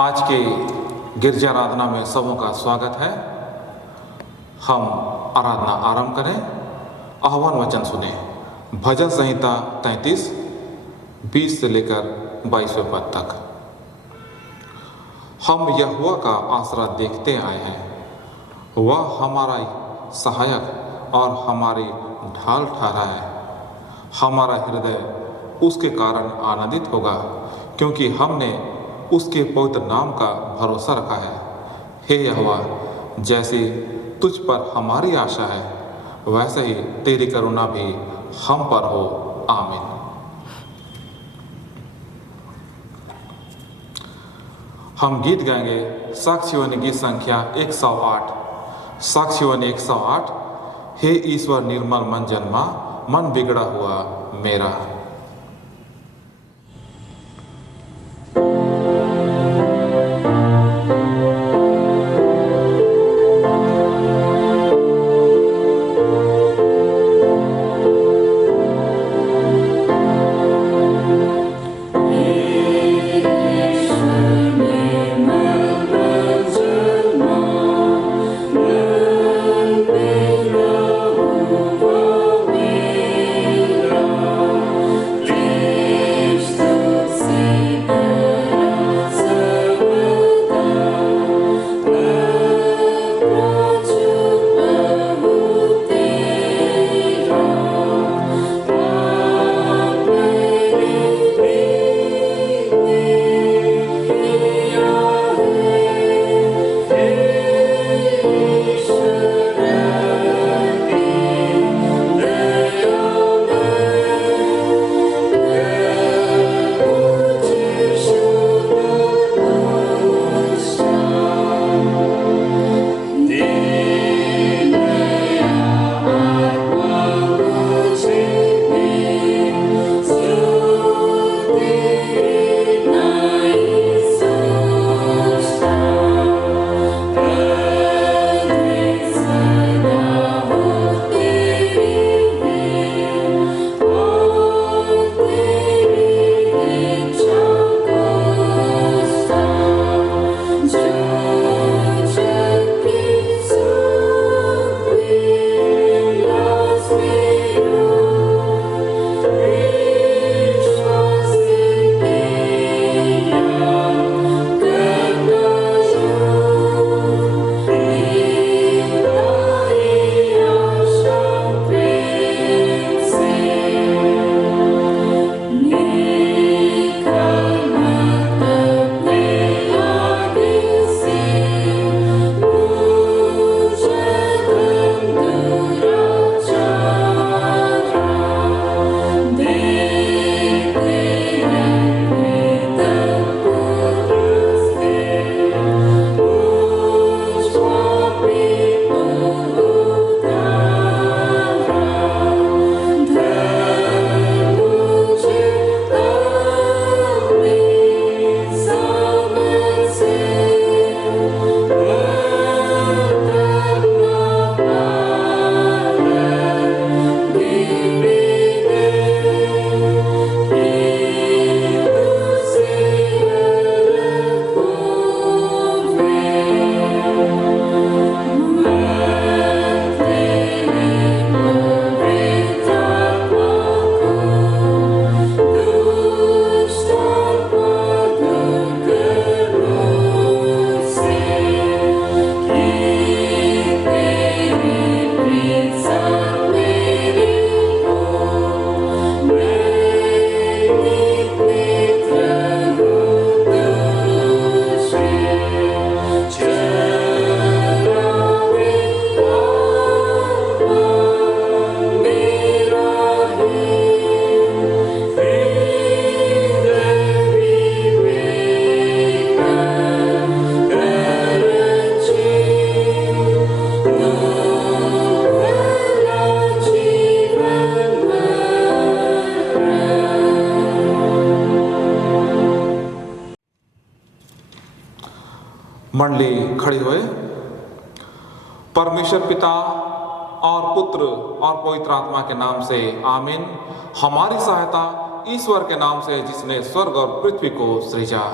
आज के गिरजा आराधना में सबों का स्वागत है। हम आराधना आरंभ करें। आह्वान वचन सुने। भजन संहिता 33 20 से लेकर 22वें पद तक। हम यहोवा का आसरा देखते आए हैं, वह हमारा सहायक और हमारी ढाल ठहरा है। हमारा हृदय उसके कारण आनंदित होगा, क्योंकि हमने उसके पवित्र नाम का भरोसा रखा है। हे यहोवा, जैसी तुझ पर हमारी आशा है, वैसे ही तेरी करुणा भी हम पर हो। आमीन। हम गीत गाएंगे साक्षीवाणी गीत संख्या 108। साक्षीवाणी 108। हे ईश्वर निर्मल मन जन्मा, मन बिगड़ा हुआ मेरा। मंडली खड़े हुए। परमेश्वर पिता और पुत्र और पवित्र आत्मा के नाम से आमीन। हमारी सहायता ईश्वर के नाम से, जिसने स्वर्ग और पृथ्वी को सृजा।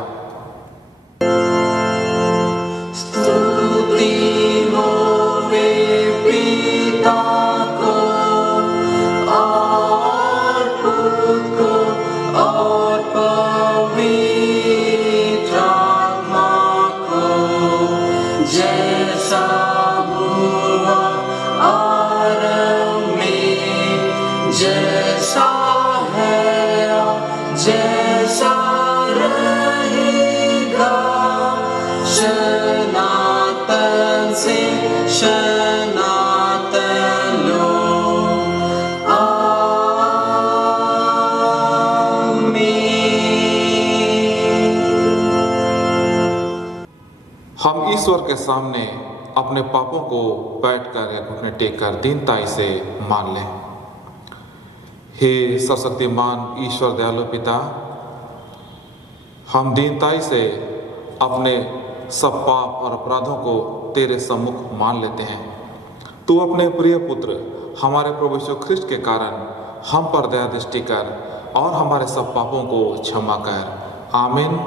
जैसा हुआ आरंभ में, जैसा है जैसा रहेगा, सनातन से सनातन लो। हम ईश्वर के सामने अपने पापों को बैठकर या घुटने टेक कर दीनताई से मान लें। हे सर्वशक्तिमान ईश्वर दयालु पिता, हम दीनताई से अपने सब पाप और अपराधों को तेरे सम्मुख मान लेते हैं। तू अपने प्रिय पुत्र हमारे प्रभु यीशु ख्रिस्ट के कारण हम पर दया दृष्टि कर और हमारे सब पापों को क्षमा कर। आमीन।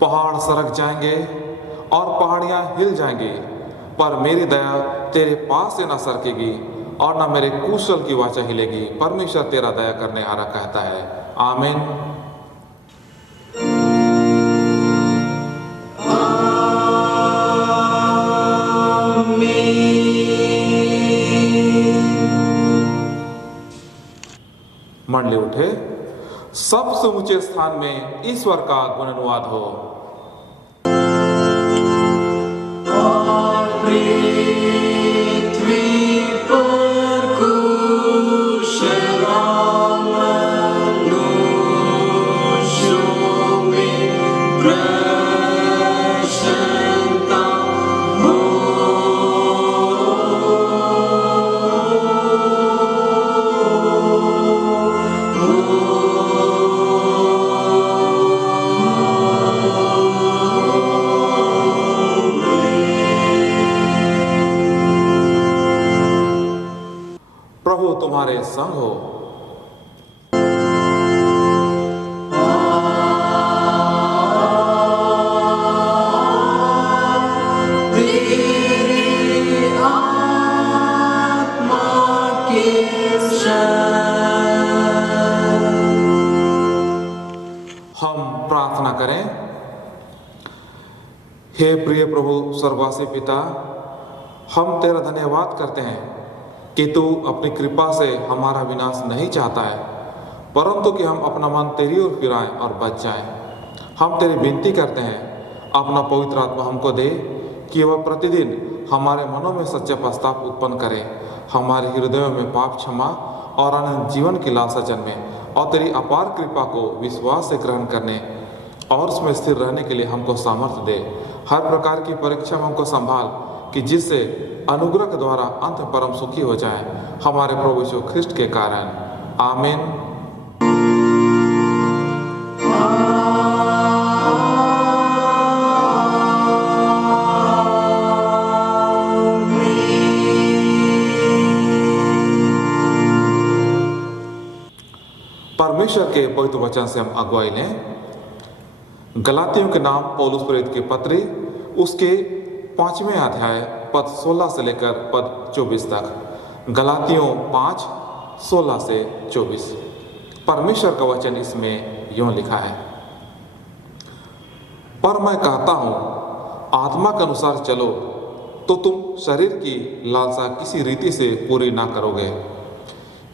पहाड़ सरक जाएंगे और पहाड़ियां हिल जाएंगी, पर मेरी दया तेरे पास से न सरकेगी और न मेरे कुशल की वाचा हिलेगी। परमेश्वर तेरा दया करने हारा कहता है। आमीन। मंडली उठे, सबसे ऊंचे स्थान में ईश्वर का गुण अनुवाद हो। पृथ्वी पर कुशल मनुष्यों में प्रसन्नता हो। प्रभु तुम्हारे संग हो। तेरी आत्मा के हम प्रार्थना करें। हे प्रिय प्रभु स्वर्गवासी पिता, हम तेरा धन्यवाद करते हैं कि तू अपनी कृपा से हमारा विनाश नहीं चाहता है, परंतु कि हम अपना मन तेरी ओर फिराएं और बच जाएं। हम तेरी विनती करते हैं, अपना पवित्र आत्मा हमको दे कि वह प्रतिदिन हमारे मनों में सच्चा पश्चाताप उत्पन्न करे, हमारे हृदयों में पाप क्षमा और अनंत जीवन की लालसा जन्मे, और तेरी अपार कृपा को विश्वास से ग्रहण करने और उसमें स्थिर रहने के लिए हमको सामर्थ्य दे। हर प्रकार की परीक्षा में हमको संभाल कि जिससे अनुग्रह के द्वारा अंत परम सुखी हो जाए, हमारे प्रभु यीशु ख्रिस्ट के कारण। आमीन। परमेश्वर के पवित्र वचन से हम अगुवाई लें। गलातियों के नाम पौलुस प्रेरित की पत्री, उसके 5वें अध्याय पद 16 से लेकर पद 24 तक। गलातियों 5:16 से 24। परमेश्वर का वचन इसमें यूं लिखा है, पर मैं कहता हूं, आत्मा के अनुसार चलो तो तुम शरीर की लालसा किसी रीति से पूरी ना करोगे,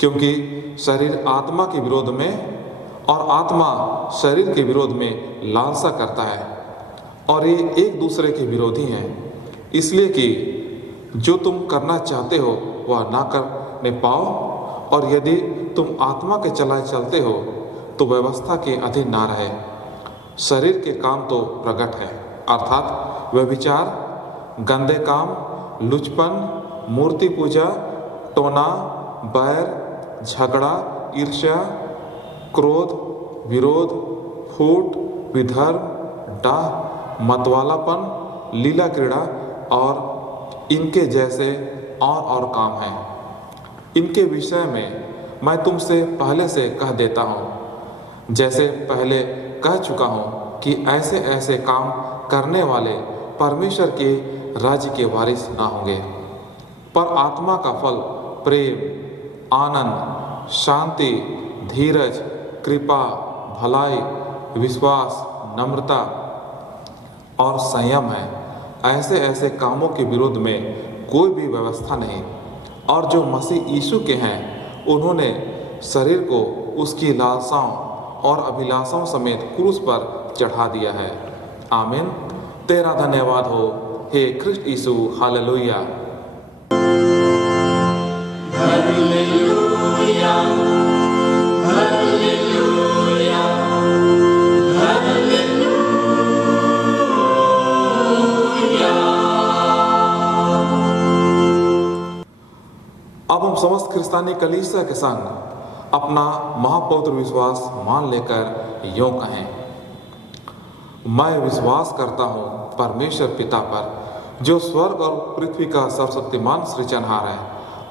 क्योंकि शरीर आत्मा के विरोध में और आत्मा शरीर के विरोध में लालसा करता है, और ये एक दूसरे के विरोधी हैं, इसलिए कि जो तुम करना चाहते हो वह ना करने पाओ, और यदि तुम आत्मा के चलाए चलते हो तो व्यवस्था के अधीन ना रहे। शरीर के काम तो प्रकट है, अर्थात व्यभिचार, गंदे काम, लुचपन, मूर्ति पूजा, टोना, बैर, झगड़ा, ईर्ष्या, क्रोध, विरोध, फूट, विधर्म, डाह, मतवालापन, लीला क्रीड़ा और इनके जैसे और काम हैं। इनके विषय में मैं तुमसे पहले से कह देता हूँ, जैसे पहले कह चुका हूँ कि ऐसे ऐसे काम करने वाले परमेश्वर के राज्य के वारिस ना होंगे। पर आत्मा का फल प्रेम, आनंद, शांति, धीरज, कृपा, भलाई, विश्वास, नम्रता और संयम है। ऐसे ऐसे कामों के विरोध में कोई भी व्यवस्था नहीं। और जो मसीह यीशु के हैं, उन्होंने शरीर को उसकी लालसाओं और अभिलाषाओं समेत क्रूस पर चढ़ा दिया है। आमीन। तेरा धन्यवाद हो हे कृष्ण यीशु। हालेलुया। Hallelujah, hallelujah, hallelujah. अब हम समस्त क्रिस्तानी कलीसिया के संग अपना महापवित्र विश्वास मान लेकर यों कहें, मैं विश्वास करता हूँ परमेश्वर पिता पर, जो स्वर्ग और पृथ्वी का सर्वशक्तिमान सृजनहार है,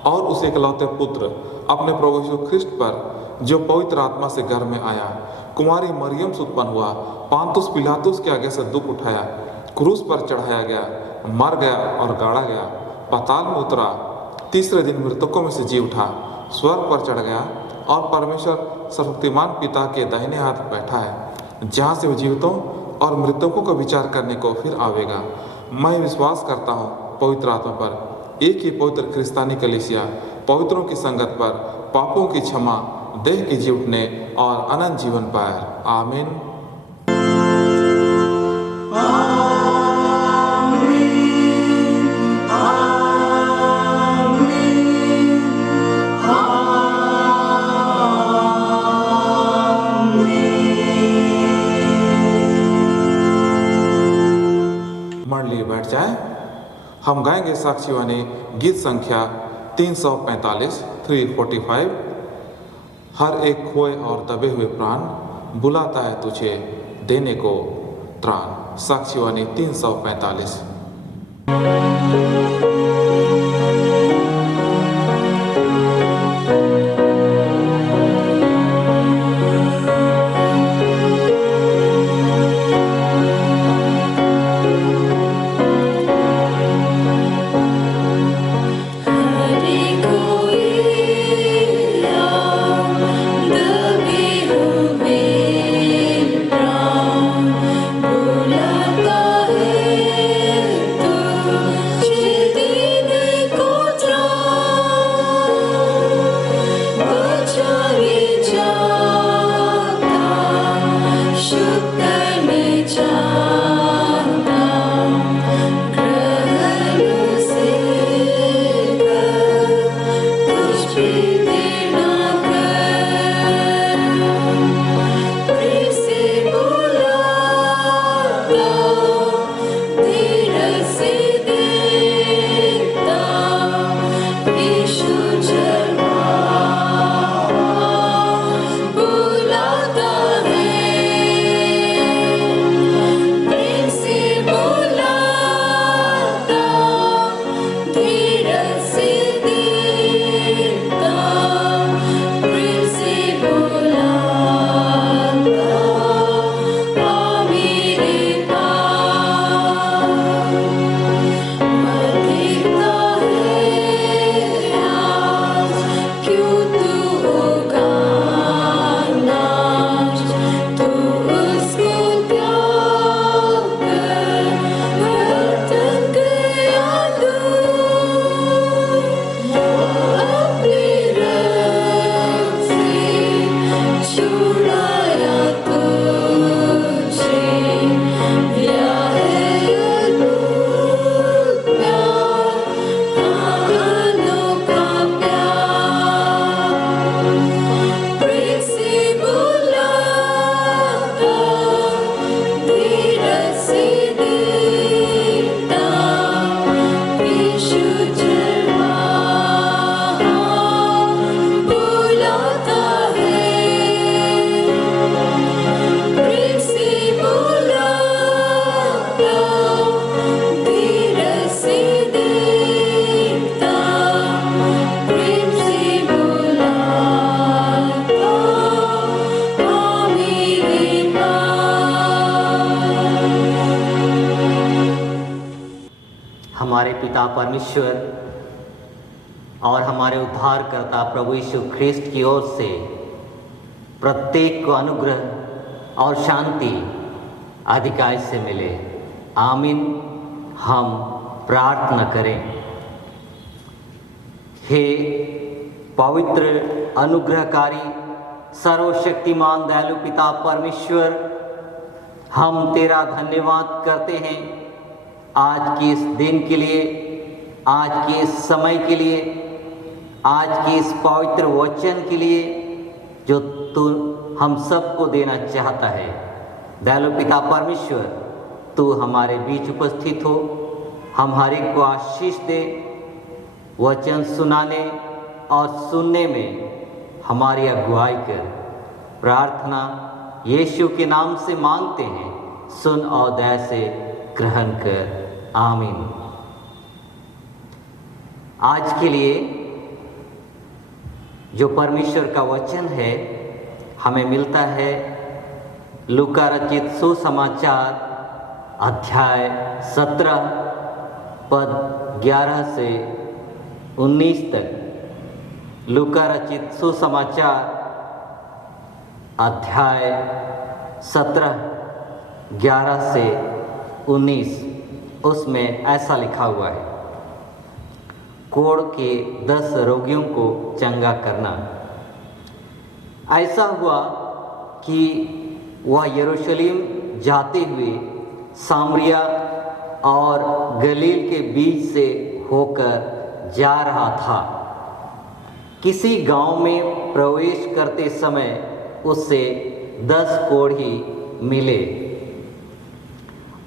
और उस एकलौते पुत्र अपने प्रभु यीशु ख्रिस्ट पर, जो पवित्र आत्मा से गर्भ में आया, कुमारी मरियम से उत्पन्न हुआ, पांतुस पिलातुस के आगे से दुख उठाया, क्रूस पर चढ़ाया गया, मर गया और गाड़ा गया, पाताल में उतरा, तीसरे दिन मृतकों में से जी उठा, स्वर्ग पर चढ़ गया और परमेश्वर सर्वशक्तिमान पिता के दाहिने हाथ बैठा है, जहाँ से वो जीवितों और मृतकों का विचार करने को फिर आवेगा। मैं विश्वास करता हूँ पवित्र आत्मा पर, एक ही पवित्र क्रिस्तानी कलीसिया, पवित्रों की संगत पर, पापों की क्षमा, देह के जी उठने और अनंत जीवन पाए। आमीन। मंडली बैठ जाए। हम गाएंगे साक्षीवाणी गीत संख्या 345 345। हर एक खोए और दबे हुए प्राण बुलाता है तुझे देने को त्राण। साक्षीवाणी 345। बुलाता है तू हमारे पिता परमेश्वर और हमारे उद्धारकर्ता प्रभु यीशु ख्रिस्ट की ओर से प्रत्येक को अनुग्रह और शांति अधिकाय से मिले। आमीन। हम प्रार्थना करें। हे पवित्र अनुग्रहकारी सर्वशक्तिमान दयालु पिता परमेश्वर, हम तेरा धन्यवाद करते हैं आज के इस दिन के लिए, आज के इस समय के लिए, आज के इस पवित्र वचन के लिए जो तू हम सबको देना चाहता है। दयालु पिता परमेश्वर, तू हमारे बीच उपस्थित हो, हम हर एक को आशीष दे। वचन सुनाने और सुनने में हमारी अगुवाई कर। प्रार्थना यीशु के नाम से मांगते हैं, सुन और दया से ग्रहण कर। आमीन। आज के लिए जो परमेश्वर का वचन है हमें मिलता है लूका रचित सुसमाचार अध्याय 17 पद 11 से 19 तक। लूका रचित सुसमाचार अध्याय 17 11 से 19। उसमें ऐसा लिखा हुआ है, कोढ़ के 10 रोगियों को चंगा करना। ऐसा हुआ कि वह यरूशलेम जाते हुए सामरिया और गलील के बीच से होकर जा रहा था। किसी गांव में प्रवेश करते समय उससे 10 कोढ़ी मिले।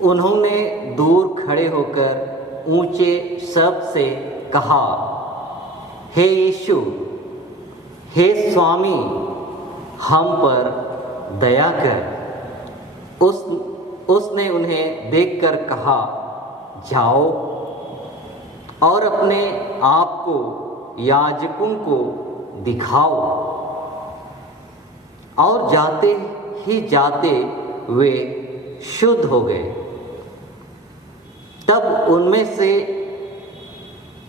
उन्होंने दूर खड़े होकर ऊंचे शब्द से कहा, हे यीशु, हे स्वामी, हम पर दया कर। उसने उन्हें देखकर कहा, जाओ और अपने आप को याजकों को दिखाओ। और जाते ही जाते वे शुद्ध हो गए। तब उनमें से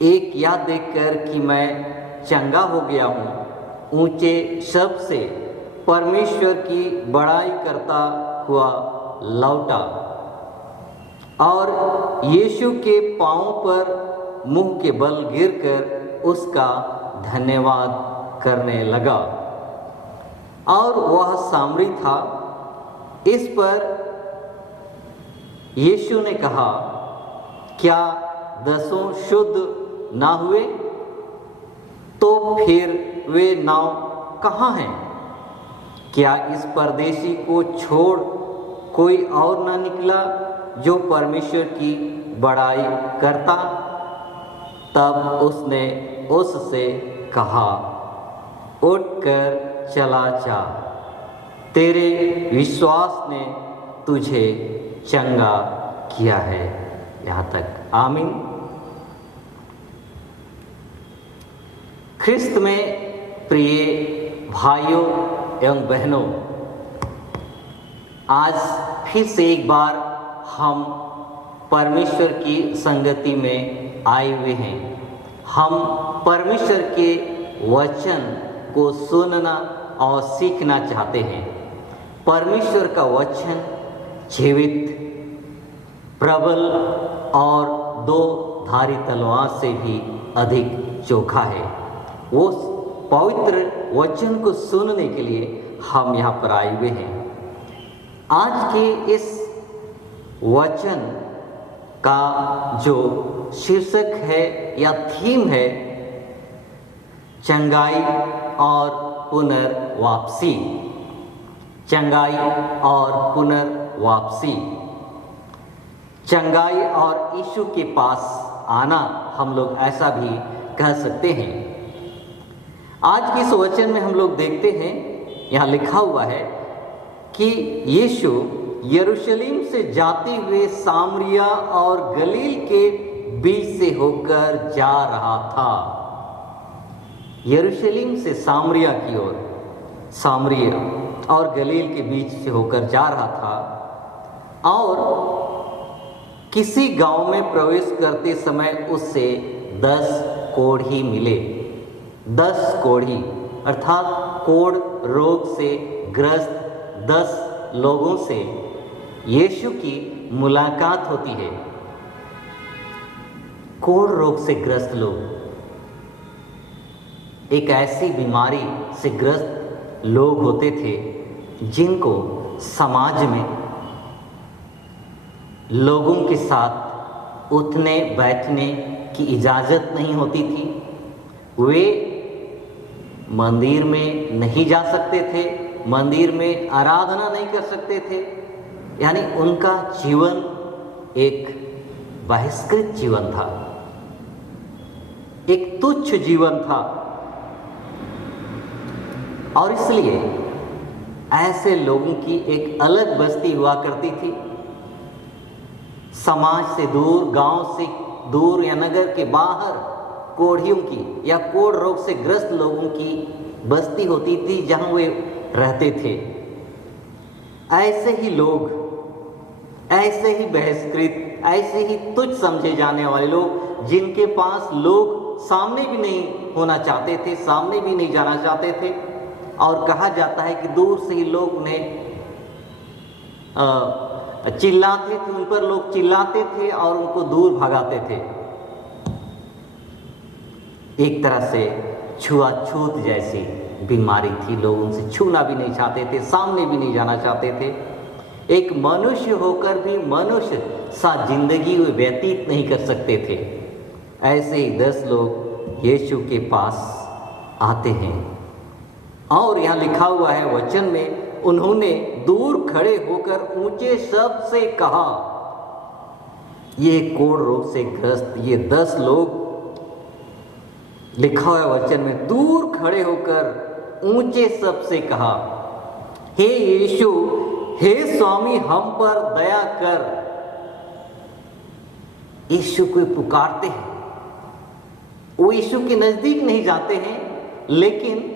एक यह देखकर कि मैं चंगा हो गया हूँ, ऊंचे शब्द से परमेश्वर की बड़ाई करता हुआ लौटा और यीशु के पांवों पर मुंह के बल गिरकर उसका धन्यवाद करने लगा। और वह सामरी था। इस पर यीशु ने कहा, क्या 10 शुद्ध ना हुए? तो फिर वे 9 कहाँ हैं? क्या इस परदेशी को छोड़ कोई और ना निकला जो परमेश्वर की बड़ाई करता? तब उसने उससे कहा, उठकर चला जा, तेरे विश्वास ने तुझे चंगा किया है। यहाँ तक। आमीन। ख्रिस्त में प्रिय भाइयों एवं बहनों, आज फिर से एक बार हम परमेश्वर की संगति में आए हुए हैं। हम परमेश्वर के वचन को सुनना और सीखना चाहते हैं। परमेश्वर का वचन जीवित, प्रबल और 2 धारी तलवार से भी अधिक चोखा है। वो पवित्र वचन को सुनने के लिए हम यहाँ पर आए हुए हैं। आज के इस वचन का जो शीर्षक है या थीम है, चंगाई और पुनर्वापसी। चंगाई और पुनर्वापसी। चंगाई और यीशु के पास आना, हम लोग ऐसा भी कह सकते हैं। आज के इस वचन में हम लोग देखते हैं, यहाँ लिखा हुआ है कि यीशु यरूशलेम से जाते हुए सामरिया और गलील के बीच से होकर जा रहा था। यरूशलेम से सामरिया की ओर, सामरिया और गलील के बीच से होकर जा रहा था। और किसी गांव में प्रवेश करते समय उससे 10 कोढ़ी मिले। 10 कोढ़ी अर्थात कोढ़ रोग से ग्रस्त 10 लोगों से यीशु की मुलाकात होती है। कोढ़ रोग से ग्रस्त लोग एक ऐसी बीमारी से ग्रस्त लोग होते थे जिनको समाज में लोगों के साथ उठने बैठने की इजाज़त नहीं होती थी। वे मंदिर में नहीं जा सकते थे, मंदिर में आराधना नहीं कर सकते थे, यानी उनका जीवन एक बहिष्कृत जीवन था, एक तुच्छ जीवन था। और इसलिए ऐसे लोगों की एक अलग बस्ती हुआ करती थी। समाज से दूर, गांव से दूर या नगर के बाहर कोढ़ियों की या कोढ़ रोग से ग्रस्त लोगों की बस्ती होती थी जहां वे रहते थे। ऐसे ही लोग, ऐसे ही बहिष्कृत, ऐसे ही तुच्छ समझे जाने वाले लोग जिनके पास लोग सामने भी नहीं होना चाहते थे, सामने भी नहीं जाना चाहते थे, और कहा जाता है कि दूर से ही लोग उन्हें चिल्लाते थे, उन पर लोग चिल्लाते थे और उनको दूर भगाते थे। एक तरह से छुआछूत जैसी बीमारी थी, लोग उनसे छूना भी नहीं चाहते थे, सामने भी नहीं जाना चाहते थे। एक मनुष्य होकर भी मनुष्य सा जिंदगी वे व्यतीत नहीं कर सकते थे। ऐसे ही 10 लोग यीशु के पास आते हैं और यहाँ लिखा हुआ है वचन में, उन्होंने दूर खड़े होकर ऊंचे शब्द से कहा। ये कोढ़ रोग से ग्रस्त ये 10 लोग, लिखा हुआ है वचन में, दूर खड़े होकर ऊंचे शब्द से कहा, हे यीशु, हे स्वामी, हम पर दया कर। यीशु को पुकारते हैं, वो यीशु के नजदीक नहीं जाते हैं, लेकिन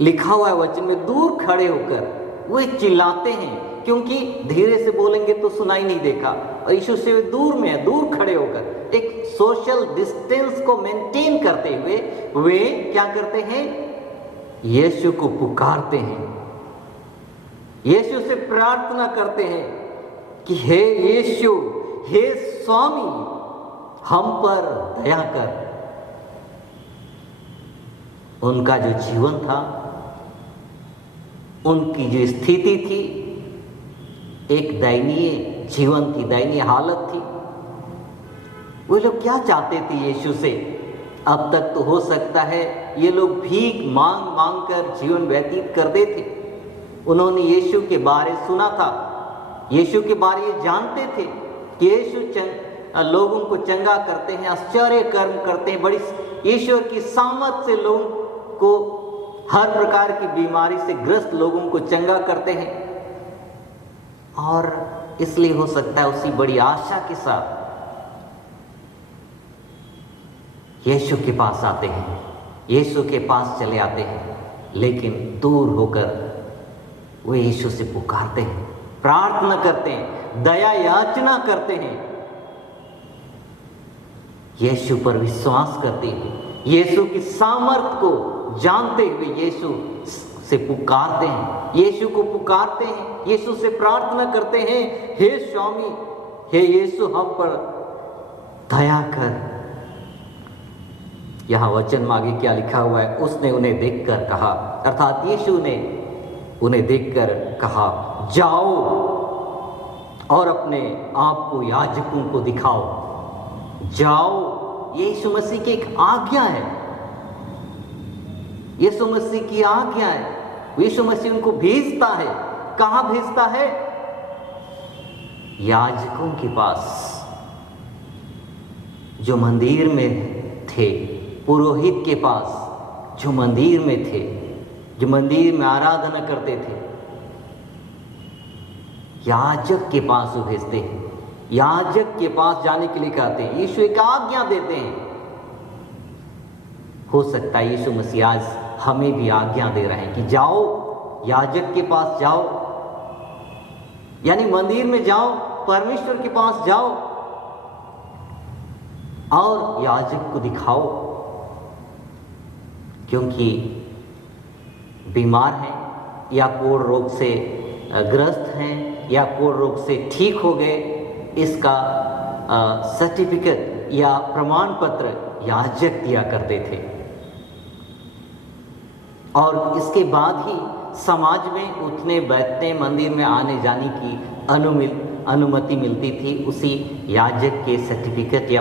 लिखा हुआ है वचन में दूर खड़े होकर वे चिल्लाते हैं, क्योंकि धीरे से बोलेंगे तो सुनाई नहीं देगा। और यीशु से वे दूर में है, दूर खड़े होकर एक सोशल डिस्टेंस को मेंटेन करते हुए वे क्या करते हैं, यीशु को पुकारते हैं, यीशु से प्रार्थना करते हैं कि हे यीशु, हे स्वामी, हम पर दया कर। उनका जो जीवन था, उनकी जो स्थिति थी, एक दयनीय जीवन थी, दयनीय हालत थी। वे लोग क्या चाहते थे यीशु से? अब तक तो हो सकता है ये लोग भीख मांग मांग कर जीवन व्यतीत करते थे। उन्होंने यीशु के बारे सुना था, यीशु के बारे ये जानते थे कि यीशु लोगों को चंगा करते हैं, आश्चर्य कर्म करते हैं, बड़ी ईश्वर की सामर्थ से लोगों को, हर प्रकार की बीमारी से ग्रस्त लोगों को चंगा करते हैं। और इसलिए हो सकता है उसी बड़ी आशा के साथ यीशु के पास आते हैं, यीशु के पास चले आते हैं, लेकिन दूर होकर वे यीशु से पुकारते हैं, प्रार्थना करते हैं, दया याचना करते हैं, यीशु पर विश्वास करते हुए, यीशु की सामर्थ को जानते हुए यीशु से पुकारते हैं, यीशु को पुकारते हैं, यीशु से प्रार्थना करते हैं, हे स्वामी, हे यीशु, हम पर दया कर। यहाँ वचन में आगे क्या लिखा हुआ है, उसने उन्हें देखकर कहा, अर्थात यीशु ने उन्हें देखकर कहा, जाओ और अपने आप को याजकों को दिखाओ। जाओ, यीशु मसीह की एक आज्ञा है, यीशु मसीह की आज्ञा है। यीशु मसीह उनको भेजता है, कहाँ भेजता है? याजकों के पास, जो मंदिर में थे, पुरोहित के पास, जो मंदिर में थे, जो मंदिर में आराधना करते थे, याजक के पास वो भेजते हैं, याजक के पास जाने के लिए कहते हैं, यीशु एक आज्ञा देते हैं। हो सकता है यीशु मसीह आज हमें भी आज्ञा दे रहे हैं कि जाओ, याजक के पास जाओ, यानी मंदिर में जाओ, परमेश्वर के पास जाओ और याजक को दिखाओ, क्योंकि बीमार हैं या कोढ़ रोग से ग्रस्त हैं या कोढ़ रोग से ठीक हो गए, इसका सर्टिफिकेट या प्रमाण पत्र याजक दिया करते थे। और इसके बाद ही समाज में उठने बैठने, मंदिर में आने जाने की अनुमति मिलती थी, उसी याजक के सर्टिफिकेट या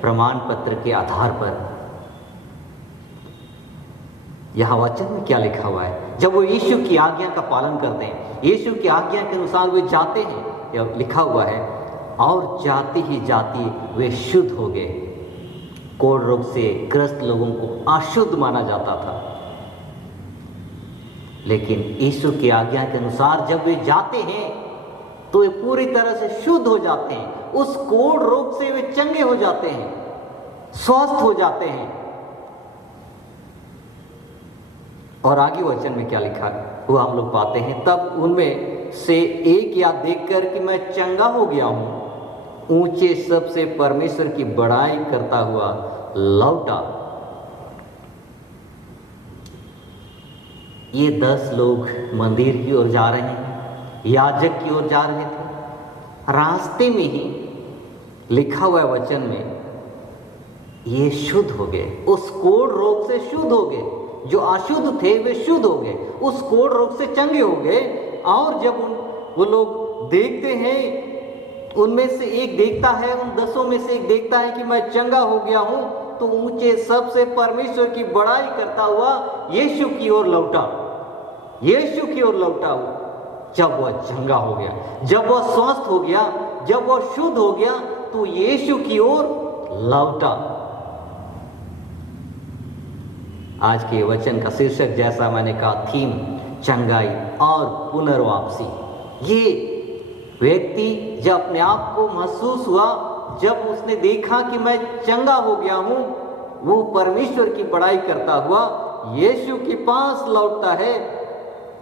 प्रमाण पत्र के आधार पर। यहाँ वचन में क्या लिखा हुआ है? जब वो यीशु की आज्ञा का पालन करते हैं, यीशु की आज्ञा के अनुसार वे जाते हैं, यह लिखा हुआ है, और जाते ही जाते वे शुद्ध हो गए। कोढ़ रोग से ग्रस्त लोगों को अशुद्ध माना जाता था, लेकिन यीशु की आज्ञा के अनुसार जब वे जाते हैं तो वे पूरी तरह से शुद्ध हो जाते हैं। उस कोढ़ रोग से वे चंगे हो जाते हैं, स्वस्थ हो जाते हैं। और आगे वचन में क्या लिखा वो हम लोग पाते हैं, तब उनमें से एक या देखकर कि मैं चंगा हो गया हूं, ऊंचे सबसे परमेश्वर की बड़ाई करता हुआ लौटा। ये 10 लोग मंदिर की ओर जा रहे हैं, याजक की ओर जा रहे थे। रास्ते में ही लिखा हुआ वचन में ये शुद्ध हो गए, उस कोढ़ रोग से शुद्ध हो गए। जो अशुद्ध थे वे शुद्ध हो गए, उस कोढ़ रोग से चंगे हो गए। और जब वो लोग देखते हैं, उनमें से एक देखता है, उन 10 में से एक देखता है कि मैं चंगा हो गया हूं, तो ऊंचे सबसे परमेश्वर की बड़ाई करता हुआ यीशु की ओर लौटा। यीशु की ओर लौटा हुआ जब वह चंगा हो गया, जब वह स्वस्थ हो गया, जब वह शुद्ध हो गया, तो यीशु की ओर लौटा। आज के वचन का शीर्षक, जैसा मैंने कहा, थीम चंगाई और पुनर्वापसी। ये व्यक्ति जब अपने आप को महसूस हुआ, जब उसने देखा कि मैं चंगा हो गया हूं, वो परमेश्वर की बड़ाई करता हुआ यीशु के पास लौटता है।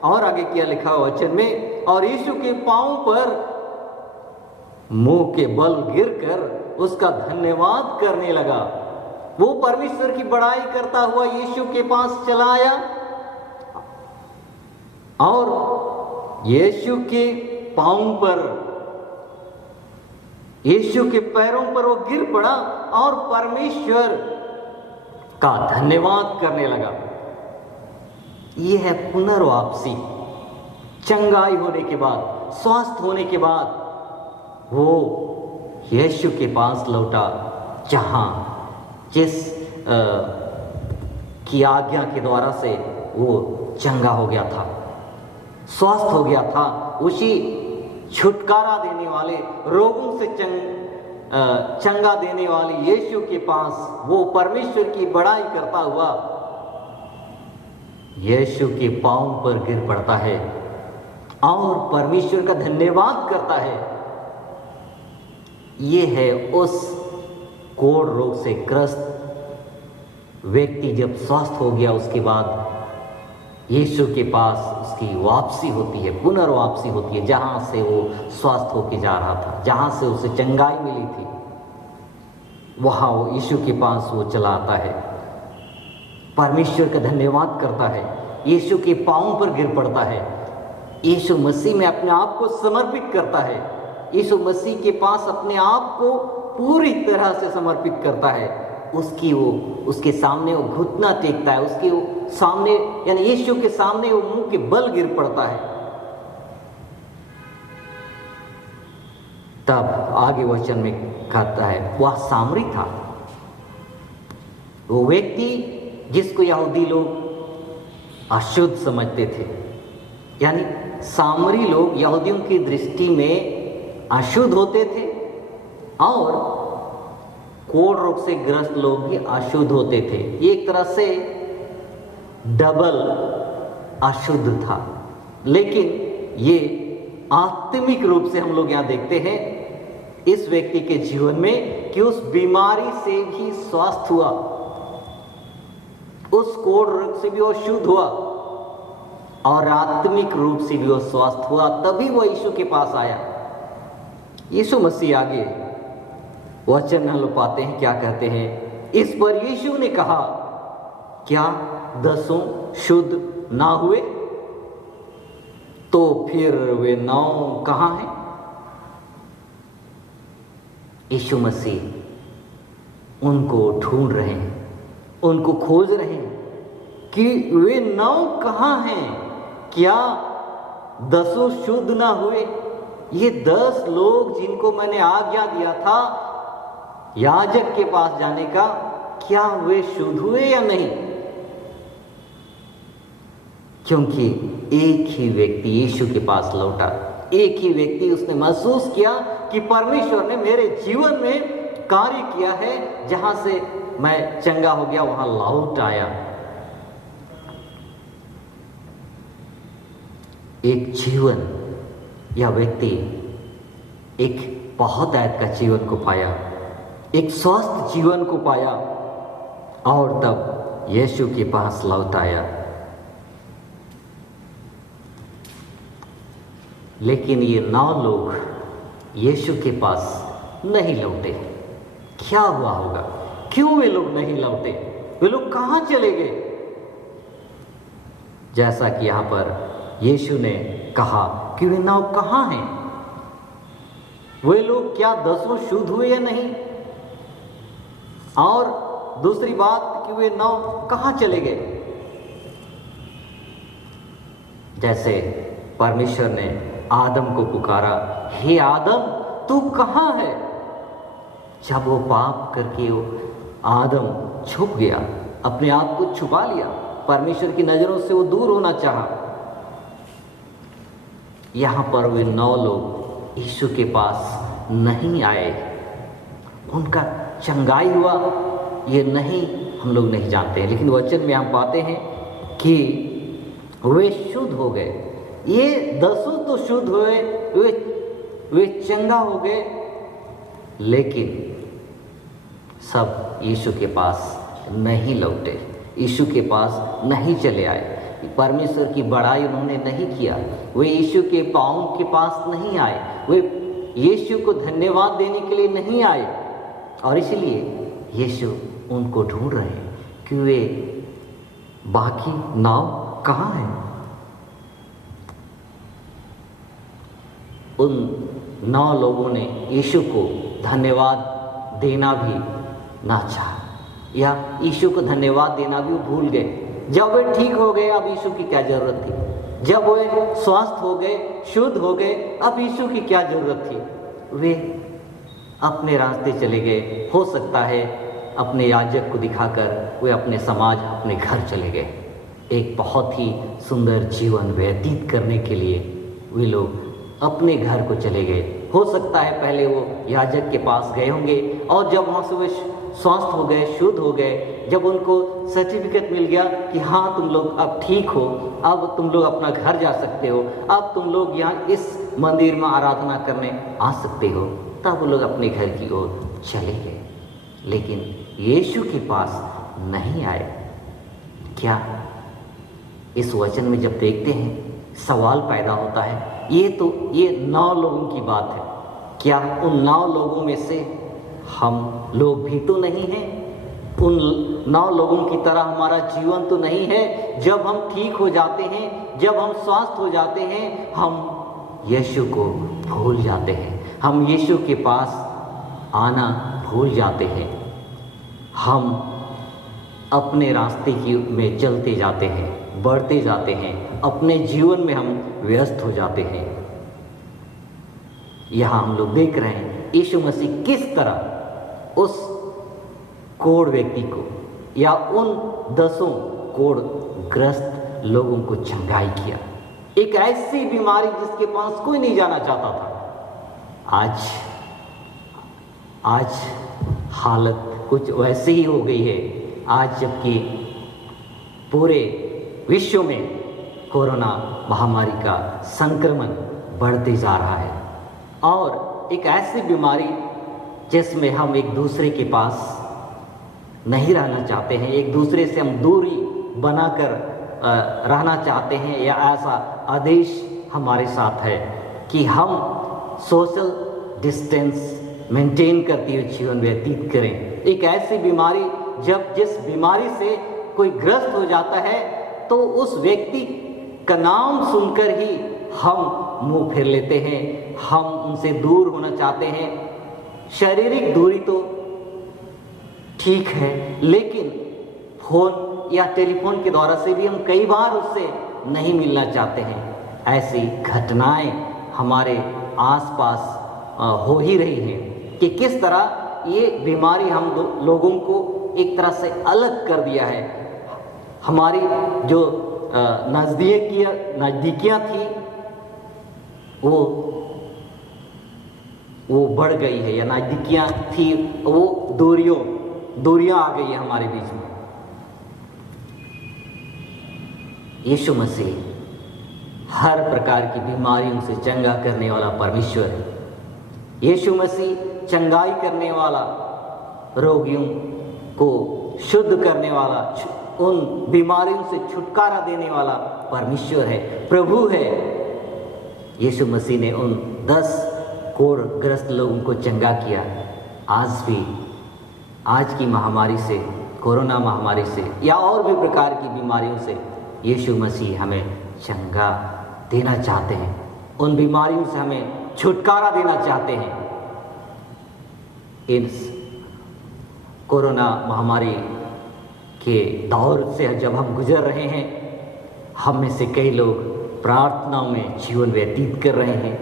और आगे क्या लिखा वचन में, और यीशु के पांव पर मुंह के बल गिरकर उसका धन्यवाद करने लगा। वो परमेश्वर की बड़ाई करता हुआ यीशु के पास चला आया और यीशु के पांव पर, यीशु के पैरों पर वो गिर पड़ा और परमेश्वर का धन्यवाद करने लगा। यह है पुनर्वापसी। चंगाई होने के बाद, स्वस्थ होने के बाद वो यीशु के पास लौटा, जहां जिस की आज्ञा के द्वारा से वो चंगा हो गया था, स्वस्थ हो गया था। उसी छुटकारा देने वाले, रोगों से चंगा देने वाले यीशु के पास वो परमेश्वर की बड़ाई करता हुआ यीशु के पांव पर गिर पड़ता है और परमेश्वर का धन्यवाद करता है। ये है उस कोढ़ रोग से ग्रस्त व्यक्ति जब स्वस्थ हो गया, उसके बाद यीशु के पास उसकी वापसी होती है, पुनर्वापसी होती है। जहां से वो स्वस्थ होके जा रहा था, जहां से उसे चंगाई मिली थी, वहां वो यीशु के पास वो चला आता है, परमेश्वर का धन्यवाद करता है, यीशु के पांव पर गिर पड़ता है, यीशु मसीह में अपने आप को समर्पित करता है, यीशु मसीह के पास अपने आप को पूरी तरह से समर्पित करता है। उसके सामने वो घुटना टेकता है, उसके वो सामने, यानी यीशु के सामने वो मुंह के बल गिर पड़ता है। तब आगे वचन में कहता है, वह सामरी था, वो व्यक्ति जिसको यहूदी लोग अशुद्ध समझते थे। यानी सामरी लोग यहूदियों की दृष्टि में अशुद्ध होते थे और कोढ़ रोग से ग्रस्त लोग भी अशुद्ध होते थे। ये एक तरह से डबल अशुद्ध था। लेकिन ये आत्मिक रूप से हम लोग यहाँ देखते हैं इस व्यक्ति के जीवन में कि उस बीमारी से भी स्वस्थ हुआ, उस कोढ़ रोग से भी वो शुद्ध हुआ और आत्मिक रूप से भी वो स्वस्थ हुआ। तभी वो यीशु के पास आया यीशु मसीह आगे वचन हम लोग पाते हैं, क्या कहते हैं। इस पर यीशु ने कहा, क्या 10 शुद्ध ना हुए? तो फिर वे 9 कहाँ हैं? यीशु मसीह उनको ढूंढ रहे हैं, उनको खोज रहे हैं कि वे 9 कहाँ हैं। क्या 10 शुद्ध ना हुए? ये 10 लोग जिनको मैंने आज्ञा दिया था याजक के पास जाने का, क्या वे शुद्ध हुए या नहीं? क्योंकि एक ही व्यक्ति यीशु के पास लौटा, एक ही व्यक्ति उसने महसूस किया कि परमेश्वर ने मेरे जीवन में कार्य किया है, जहां से मैं चंगा हो गया वहां लौट आया। एक जीवन या व्यक्ति एक बहुत ऐत का जीवन को पाया, एक स्वस्थ जीवन को पाया और तब यीशु के पास लौट आया। लेकिन ये 9 लोग यीशु के पास नहीं लौटे। क्या हुआ होगा? क्यों वे लोग नहीं लौटे? वे लोग कहाँ चले गए? जैसा कि यहाँ पर यीशु ने कहा कि वे 9 कहाँ हैं? वे लोग क्या 10 शुद्ध हुए या नहीं? और दूसरी बात कि वे 9 कहाँ चले गए? जैसे परमेश्वर ने आदम को पुकारा, हे आदम तू कहाँ है? जब वो पाप करके वो आदम छुप गया, अपने आप को छुपा लिया, परमेश्वर की नजरों से वो दूर होना चाहा। यहाँ पर वे 9 लोग यीशु के पास नहीं आए। उनका चंगाई हुआ ये नहीं, हम लोग नहीं जानते हैं, लेकिन वचन में हम पाते हैं कि वे शुद्ध हो गए। ये 10 तो शुद्ध हुए, वे चंगा हो गए, लेकिन सब यीशु के पास नहीं लौटे, यीशु के पास नहीं चले आए। परमेश्वर की बड़ाई उन्होंने नहीं किया, वे यीशु के पाँव के पास नहीं आए, वे यीशु को धन्यवाद देने के लिए नहीं आए। और इसलिए यीशु उनको ढूंढ रहे हैं कि वे बाकी 9 कहाँ हैं। उन 9 लोगों ने यीशु को धन्यवाद देना भी ना चाहा, या यीशु को धन्यवाद देना भी वो भूल गए। जब वे ठीक हो गए, अब यीशु की क्या जरूरत थी? जब वे स्वस्थ हो गए, शुद्ध हो गए, अब यीशु की क्या जरूरत थी? वे अपने रास्ते चले गए। हो सकता है अपने याजक को दिखाकर वे अपने समाज, अपने घर चले गए, एक बहुत ही सुंदर जीवन व्यतीत करने के लिए वे लोग अपने घर को चले गए। हो सकता है पहले वो याजक के पास गए होंगे, और जब वहाँ से वे स्वस्थ हो गए, शुद्ध हो गए, जब उनको सर्टिफिकेट मिल गया कि हाँ तुम लोग अब ठीक हो, अब तुम लोग अपना घर जा सकते हो, अब तुम लोग यहाँ इस मंदिर में आराधना करने आ सकते हो, तब वो लोग अपने घर की ओर चले गए। लेकिन यीशु के पास नहीं आए। क्या इस वचन में जब देखते हैं सवाल पैदा होता है, ये 9 लोगों की बात है, क्या उन 9 लोगों में से हम लोग भी तो नहीं हैं? उन 9 लोगों की तरह हमारा जीवन तो नहीं है? जब हम ठीक हो जाते हैं, जब हम स्वस्थ हो जाते हैं, हम यीशु को भूल जाते हैं, हम यीशु के पास आना भूल जाते हैं, हम अपने रास्ते में चलते जाते हैं, बढ़ते जाते हैं, अपने जीवन में हम व्यस्त हो जाते हैं। यहाँ हम लोग देख रहे हैं यीशु मसीह किस तरह उस कोढ़ व्यक्ति को या उन 10 कोढ़ग्रस्त लोगों को चंगाई किया। एक ऐसी बीमारी जिसके पास कोई नहीं जाना चाहता था, आज हालत कुछ वैसे ही हो गई है। आज जबकि पूरे विश्व में कोरोना महामारी का संक्रमण बढ़ते जा रहा है, और एक ऐसी बीमारी जिसमें हम एक दूसरे के पास नहीं रहना चाहते हैं, एक दूसरे से हम दूरी बनाकर रहना चाहते हैं, या ऐसा आदेश हमारे साथ है कि हम सोशल डिस्टेंस मेंटेन करते हुए जीवन व्यतीत करें। एक ऐसी बीमारी, जब जिस बीमारी से कोई ग्रस्त हो जाता है तो उस व्यक्ति का नाम सुनकर ही हम मुंह फेर लेते हैं, हम उनसे दूर होना चाहते हैं। शारीरिक दूरी तो ठीक है, लेकिन फोन या टेलीफोन के द्वारा से भी हम कई बार उससे नहीं मिलना चाहते हैं। ऐसी घटनाएं हमारे आसपास हो ही रही हैं कि किस तरह ये बीमारी हम लोगों को एक तरह से अलग कर दिया है। हमारी जो नज़दीकियाँ थी वो बढ़ गई है, या नज़दीकियाँ थी वो दूरियाँ आ गई है हमारे बीच में। यीशु मसीह हर प्रकार की बीमारियों से चंगा करने वाला परमेश्वर है। यीशु मसीह चंगाई करने वाला, रोगियों को शुद्ध करने वाला, उन बीमारियों से छुटकारा देने वाला परमेश्वर है, प्रभु है। यीशु मसीह ने उन 10 कोढ़ग्रस्त लोगों को चंगा किया। आज भी, आज की महामारी से, कोरोना महामारी से या और भी प्रकार की बीमारियों से यीशु मसीह हमें चंगा देना चाहते हैं। उन बीमारियों से हमें छुटकारा देना चाहते हैं। इस कोरोना महामारी के दौर से जब हम गुजर रहे हैं, हम में से कई लोग प्रार्थनाओं में जीवन व्यतीत कर रहे हैं।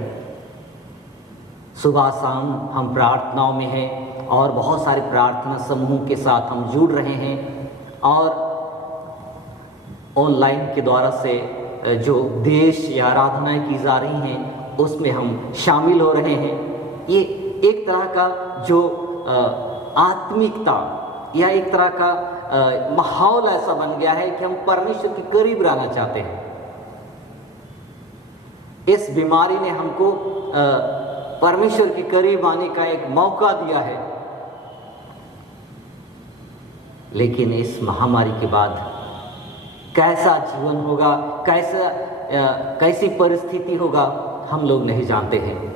सुबह शाम हम प्रार्थनाओं में हैं और बहुत सारे प्रार्थना समूहों के साथ हम जुड़ रहे हैं, और ऑनलाइन के द्वारा से जो उपदेश या आराधनाएं की जा रही हैं उसमें हम शामिल हो रहे हैं। ये एक तरह का जो आत्मिकता या एक तरह का माहौल ऐसा बन गया है कि हम परमेश्वर के करीब रहना चाहते हैं। इस बीमारी ने हमको परमेश्वर के करीब आने का एक मौका दिया है, लेकिन इस महामारी के बाद कैसा जीवन होगा, कैसी परिस्थिति होगा, हम लोग नहीं जानते हैं।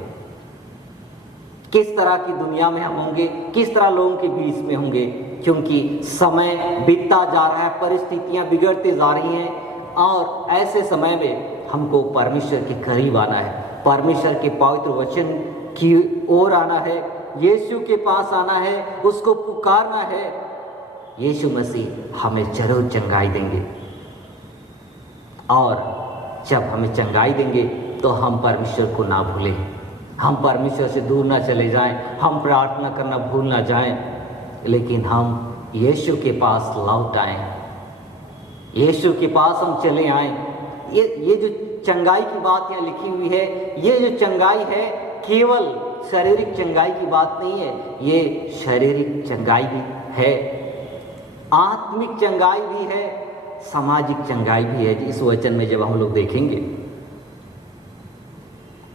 किस तरह की दुनिया में हम होंगे, किस तरह लोगों के बीच में होंगे, क्योंकि समय बीतता जा रहा है, परिस्थितियां बिगड़ती जा रही हैं, और ऐसे समय में हमको परमेश्वर के करीब आना है, परमेश्वर के पवित्र वचन की ओर आना है, यीशु के पास आना है, उसको पुकारना है। यीशु मसीह हमें जरूर चंगाई देंगे, और जब हमें चंगाई देंगे तो हम परमेश्वर को ना भूलें, हम परमेश्वर से दूर ना चले जाएं, हम प्रार्थना करना भूल ना जाएं, लेकिन हम यीशु के पास लौट आएं, यीशु के पास हम चले आएं। ये जो चंगाई की बात यहाँ लिखी हुई है, ये जो चंगाई है केवल शारीरिक चंगाई की बात नहीं है, ये शारीरिक चंगाई भी है, आत्मिक चंगाई भी है, सामाजिक चंगाई भी है। इस वचन में जब हम लोग देखेंगे,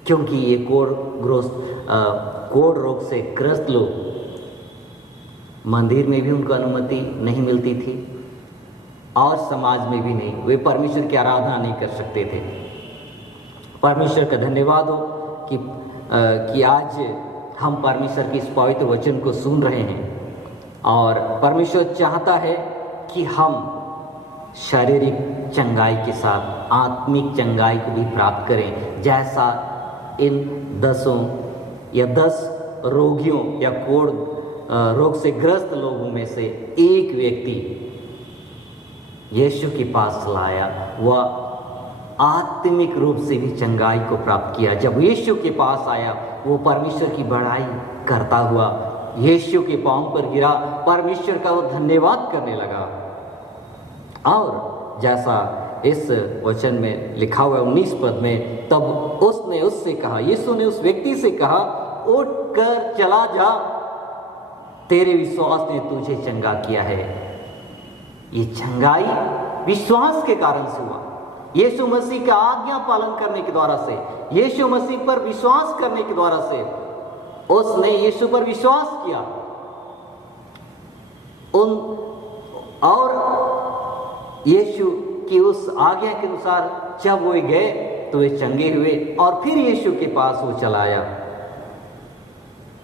क्योंकि ये कोढ़ रोग से ग्रस्त लोग, मंदिर में भी उनको अनुमति नहीं मिलती थी और समाज में भी नहीं, वे परमेश्वर की आराधना नहीं कर सकते थे। परमेश्वर का धन्यवाद हो कि आज हम परमेश्वर के इस पवित्र वचन को सुन रहे हैं, और परमेश्वर चाहता है कि हम शारीरिक चंगाई के साथ आत्मिक चंगाई को भी प्राप्त करें, जैसा इन 10 रोगियों या कोढ़ रोग से ग्रस्त लोगों में से एक व्यक्ति यीशु के पास लाया, वह आत्मिक रूप से भी चंगाई को प्राप्त किया। जब यीशु के पास आया, वो परमेश्वर की बड़ाई करता हुआ यीशु के पांव पर गिरा, परमेश्वर का वो धन्यवाद करने लगा। और जैसा इस वचन में लिखा हुआ 19 पद में, तब उसने उससे कहा, यीशु ने उस व्यक्ति से कहा, उठ कर चला जा, तेरे विश्वास ने तुझे चंगा किया है। ये चंगाई विश्वास के कारण से हुआ, यीशु मसीह का आज्ञा पालन करने के द्वारा से, यीशु मसीह पर विश्वास करने के द्वारा से। उसने यीशु पर विश्वास किया और यीशु की उस आज्ञा के अनुसार जब वो गए तो वे चंगे हुए, और फिर यीशु के पास वो चला आया।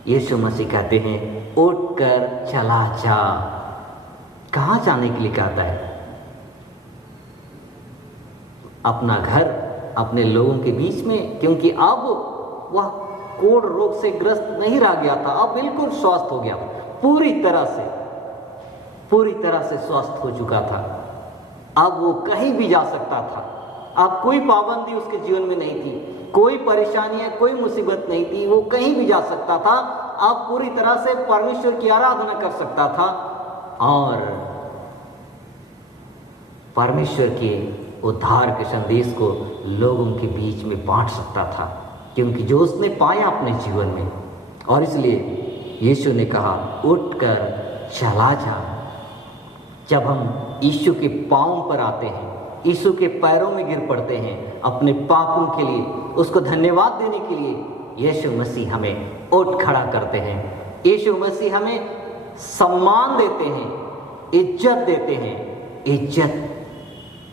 यीशु मसीह कहते हैं उठकर चला जा। कहाँ जाने के लिए कहता है? अपना घर, अपने लोगों के बीच में, क्योंकि अब वह कोढ़ रोग से ग्रस्त नहीं रह गया था, अब बिल्कुल स्वस्थ हो गया, पूरी तरह से स्वस्थ हो चुका था। अब वो कहीं भी जा सकता था, अब कोई पाबंदी उसके जीवन में नहीं थी, कोई परेशानियां, कोई मुसीबत नहीं थी, वो कहीं भी जा सकता था। अब पूरी तरह से परमेश्वर की आराधना कर सकता था और परमेश्वर के उद्धार के संदेश को लोगों के बीच में बांट सकता था, क्योंकि जो उसने पाया अपने जीवन में। और इसलिए यीशु ने कहा उठकर चला जा। जब हम यीशु के पांव पर आते हैं, यीशु के पैरों में गिर पड़ते हैं अपने पापों के लिए, उसको धन्यवाद देने के लिए, यीशु मसीह हमें उठ खड़ा करते हैं। यीशु मसीह हमें सम्मान देते हैं, इज्जत देते हैं, इज्जत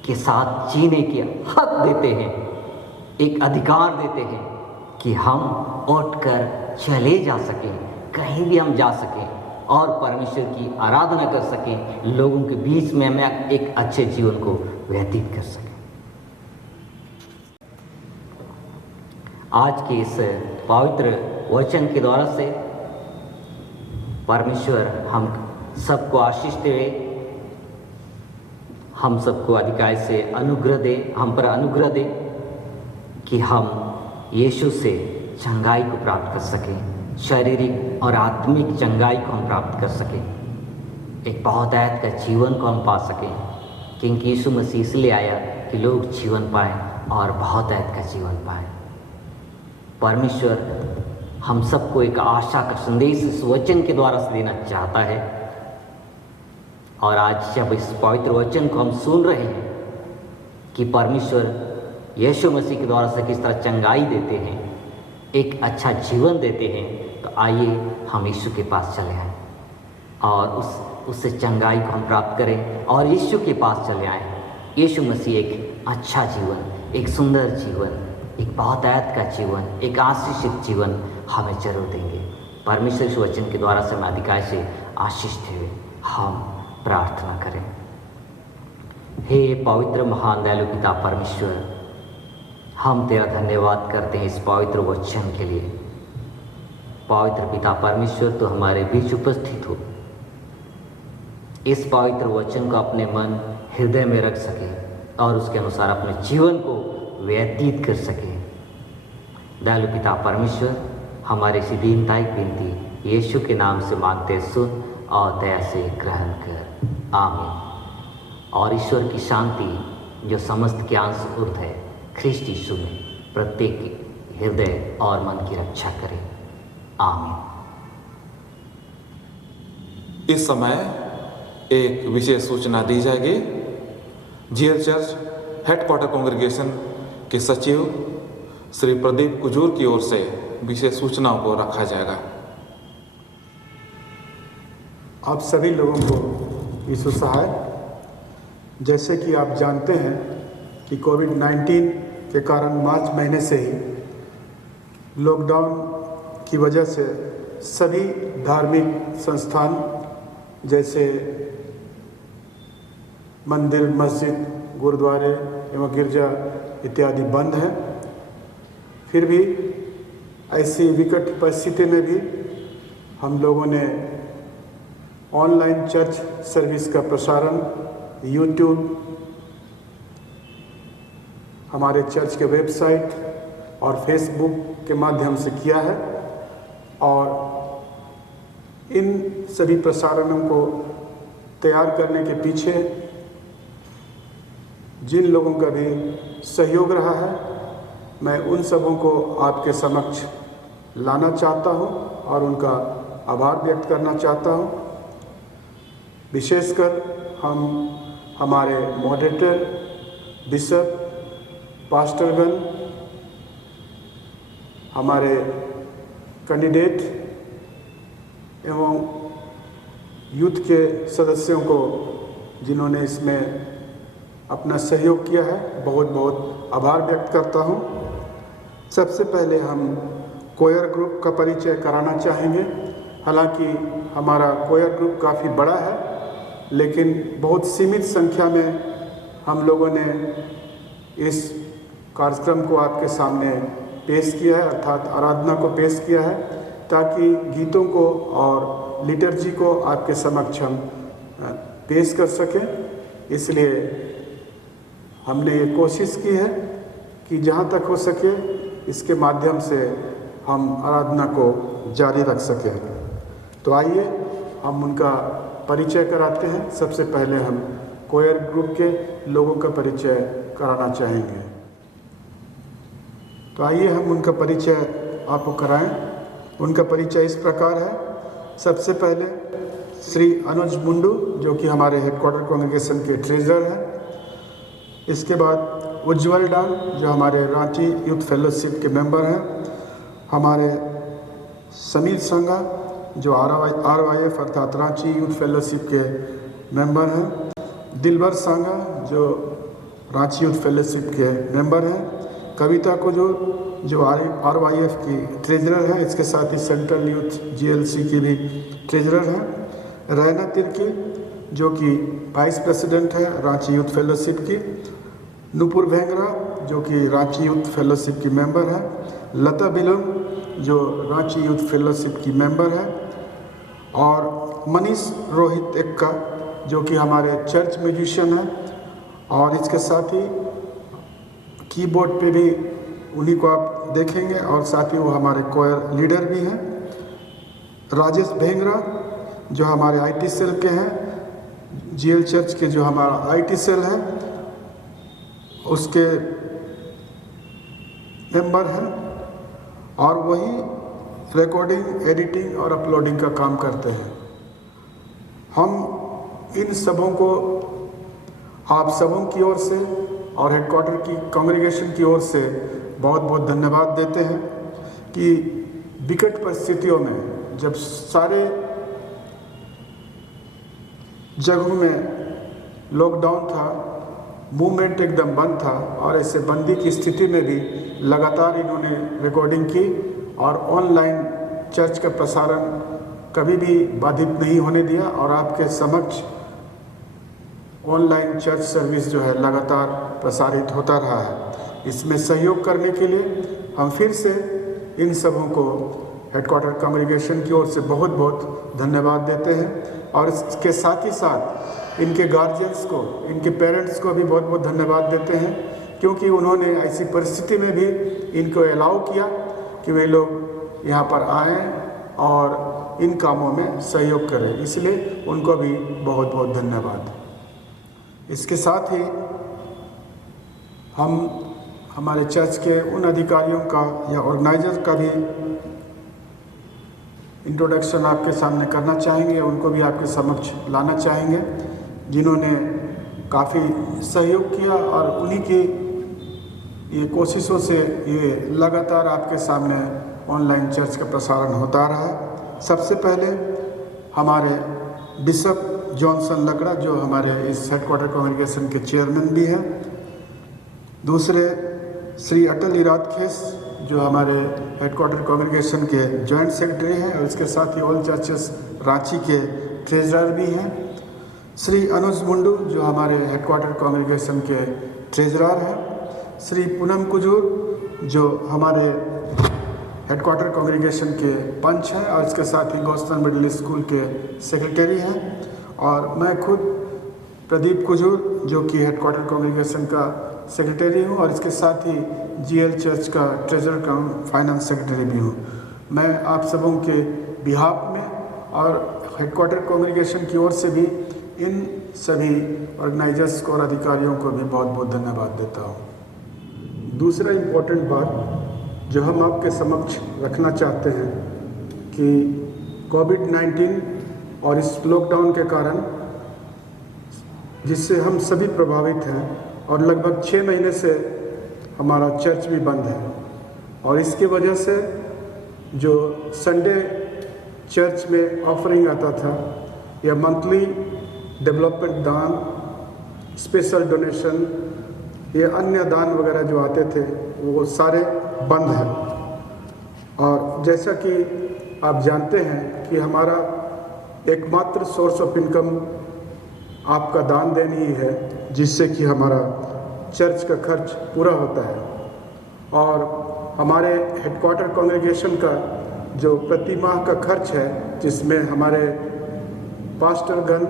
के साथ जीने के हक देते हैं, एक अधिकार देते हैं कि हम उठकर चले जा सकें, कहीं भी हम जा सकें और परमेश्वर की आराधना कर सकें, लोगों के बीच में हम एक अच्छे जीवन को व्यतीत कर सकें। आज के इस पवित्र वचन के द्वारा से परमेश्वर हम सबको आशीष दे, हम सबको अधिकार से अनुग्रह दे, हम पर अनुग्रह दे कि हम यीशु से चंगाई को प्राप्त कर सकें, शारीरिक और आत्मिक चंगाई को हम प्राप्त कर सकें, एक बहुतायत का जीवन को हम पा सकें, क्योंकि यीशु मसीह इसलिए आया कि लोग जीवन पाएं और बहुतायत का जीवन पाएं। परमेश्वर हम सबको एक आशा का संदेश इस वचन के द्वारा से देना चाहता है। और आज जब इस पवित्र वचन को हम सुन रहे हैं कि परमेश्वर यीशु मसीह के द्वारा से किस तरह चंगाई देते हैं, एक अच्छा जीवन देते हैं, तो आइए हम यीशु के पास चले आएँ और उससे चंगाई को हम प्राप्त करें और यीशु के पास चले आएँ। यीशु मसीह एक अच्छा जीवन, एक सुंदर जीवन, एक बहुतायत का जीवन, एक आशीषित जीवन हमें जरूर देंगे। परमेश्वर इस वचन के द्वारा से मैं अधिकार से आशीष देवे। हम प्रार्थना करें। हे पवित्र महान दयालु पिता परमेश्वर, हम तेरा धन्यवाद करते हैं इस पवित्र वचन के लिए। पवित्र पिता परमेश्वर, तो हमारे बीच उपस्थित हो, इस पवित्र वचन को अपने मन हृदय में रख सके और उसके अनुसार अपने जीवन को व्यतीत कर सके। दयालु पिता परमेश्वर, हमारे इसी दीनता की विनती यीशु के नाम से मांगते, सुन और दया से ग्रहण कर। आमीन। और ईश्वर की शांति जो समस्त ज्ञान से ऊर्ध्व है, ख्रीष्ट यीशु में प्रत्येक हृदय और मन की रक्षा करे। आमीन। इस समय एक विशेष सूचना दी जाएगी। जीएल चर्च हेडक्वार्टर कांग्रेगेशन के सचिव श्री प्रदीप कुजूर की ओर से विशेष सूचनाओं को रखा जाएगा। आप सभी लोगों को यीशु सहाय। जैसे कि आप जानते हैं कि कोविड-19 के कारण मार्च महीने से ही लॉकडाउन की वजह से सभी धार्मिक संस्थान जैसे मंदिर, मस्जिद, गुरुद्वारे एवं गिरजा इत्यादि बंद हैं। फिर भी ऐसी विकट परिस्थिति में भी हम लोगों ने ऑनलाइन चर्च सर्विस का प्रसारण यूट्यूब, हमारे चर्च के वेबसाइट और फेसबुक के माध्यम से किया है। और इन सभी प्रसारणों को तैयार करने के पीछे जिन लोगों का भी सहयोग रहा है, मैं उन सबों को आपके समक्ष लाना चाहता हूं और उनका आभार व्यक्त करना चाहता हूं। विशेषकर हम हमारे मॉडरेटर, बिशप, पास्टरगण, हमारे कैंडिडेट एवं यूथ के सदस्यों को जिन्होंने इसमें अपना सहयोग किया है, बहुत बहुत आभार व्यक्त करता हूं। सबसे पहले हम कोयर ग्रुप का परिचय कराना चाहेंगे। हालांकि हमारा कोयर ग्रुप काफ़ी बड़ा है, लेकिन बहुत सीमित संख्या में हम लोगों ने इस कार्यक्रम को आपके सामने पेश किया है, अर्थात आराधना को पेश किया है, ताकि गीतों को और लिटर्जी को आपके समक्ष हम पेश कर सकें। इसलिए हमने ये कोशिश की है कि जहाँ तक हो सके इसके माध्यम से हम आराधना को जारी रख सकें। तो आइए हम उनका परिचय कराते हैं। सबसे पहले हम कोयर ग्रुप के लोगों का परिचय कराना चाहेंगे। तो आइए हम उनका परिचय आपको कराएं। उनका परिचय इस प्रकार है। सबसे पहले श्री अनुज मुंडू, जो कि हमारे हेडक्वार्टर कांग्रेगेशन के ट्रेजरर हैं। इसके बाद उज्जवल डान, जो हमारे रांची यूथ फेलोशिप के मेंबर हैं। हमारे समीर संघा, जो RYF अर्थात रांची यूथ फेलोशिप के मेंबर हैं। दिलबर सांगा, जो रांची यूथ फेलोशिप के मेंबर हैं। कविता कुजूर, जो RYF की ट्रेजरर हैं। इसके साथ ही सेंट्रल यूथ GLC की भी ट्रेजरर हैं। रैना तिर्की, जो कि वाइस प्रेसिडेंट है रांची यूथ फेलोशिप की। नुपुर भेंगरा, जो कि रांची यूथ फेलोशिप की मेंबर है। लता बिलम, जो रांची यूथ फेलोशिप की मेंबर है। और मनीष रोहित एक्का, जो कि हमारे चर्च म्यूजिशियन हैं। और इसके साथ ही कीबोर्ड पे भी उन्हीं को आप देखेंगे, और साथ ही वो हमारे कोयर लीडर भी हैं। राजेश भेंगरा, जो हमारे IT सेल के हैं। GL चर्च के जो हमारा IT सेल है उसके मेंबर हैं, और वही रिकॉर्डिंग, एडिटिंग और अपलोडिंग का काम करते हैं। हम इन सबों को आप सबों की ओर से और हेडक्वार्टर की कांग्रेगेशन की ओर से बहुत बहुत धन्यवाद देते हैं कि विकट परिस्थितियों में, जब सारे जगहों में लॉकडाउन था, मूवमेंट एकदम बंद था, और ऐसे बंदी की स्थिति में भी लगातार इन्होंने रिकॉर्डिंग की और ऑनलाइन चर्च का प्रसारण कभी भी बाधित नहीं होने दिया। और आपके समक्ष ऑनलाइन चर्च सर्विस जो है लगातार प्रसारित होता रहा है। इसमें सहयोग करने के लिए हम फिर से इन सबों को हेडक्वार्टर कांग्रेगेशन की ओर से बहुत बहुत धन्यवाद देते हैं। और इसके साथ ही साथ इनके गार्जियंस को, इनके पेरेंट्स को भी बहुत बहुत धन्यवाद देते हैं, क्योंकि उन्होंने ऐसी परिस्थिति में भी इनको अलाउ किया कि वे लोग यहाँ पर आएँ और इन कामों में सहयोग करें। इसलिए उनको भी बहुत बहुत धन्यवाद। इसके साथ ही हम हमारे चर्च के उन अधिकारियों का या ऑर्गेनाइजर का भी इंट्रोडक्शन आपके सामने करना चाहेंगे, उनको भी आपके समक्ष लाना चाहेंगे, जिन्होंने काफ़ी सहयोग किया और उन्हीं की ये कोशिशों से ये लगातार आपके सामने ऑनलाइन चर्च का प्रसारण होता रहा है। सबसे पहले हमारे बिशप जॉनसन लकड़ा, जो हमारे इस हेडक्वार्टर कांग्रेगेशन के चेयरमैन भी हैं। दूसरे श्री अटल इराद खेस, जो हमारे हेडक्वार्टर कांग्रेगेशन के जॉइंट सेक्रेटरी हैं, और इसके साथ ही ऑल चर्चेस रांची के ट्रेजरर भी हैं। श्री अनुज मुंडू, जो हमारे हेडक्वार्टर कांग्रेगेशन के ट्रेजरर हैं। श्री पूनम कुजूर, जो हमारे हेडक्वार्टर कांग्रेगेशन के पंच हैं, और इसके साथ ही गौस्टन मिडिल स्कूल के सेक्रेटरी हैं। और मैं खुद प्रदीप कुजूर, जो कि हेडक्वार्टर कांग्रेगेशन का सेक्रेटरी हूँ, और इसके साथ ही GL चर्च का ट्रेजरर का फाइनेंस सेक्रेटरी भी हूँ। मैं आप सबों के बिहाफ में और हेडक्वार्टर कांग्रेगेशन की ओर से भी इन सभी ऑर्गेनाइजर्स को और अधिकारियों को भी बहुत बहुत धन्यवाद देता हूँ। दूसरा इम्पोर्टेंट बात जो हम आपके समक्ष रखना चाहते हैं कि कोविड-19 और इस लॉकडाउन के कारण, जिससे हम सभी प्रभावित हैं, और लगभग 6 महीने से हमारा चर्च भी बंद है, और इसकी वजह से जो संडे चर्च में ऑफरिंग आता था या मंथली डेवलपमेंट दान, स्पेशल डोनेशन, ये अन्य दान वगैरह जो आते थे, वो सारे बंद हैं। और जैसा कि आप जानते हैं कि हमारा एकमात्र सोर्स ऑफ इनकम आपका दान देन ही है, जिससे कि हमारा चर्च का खर्च पूरा होता है। और हमारे हेडक्वार्टर कांग्रेगेशन का जो प्रति माह का खर्च है, जिसमें हमारे पास्टरगण,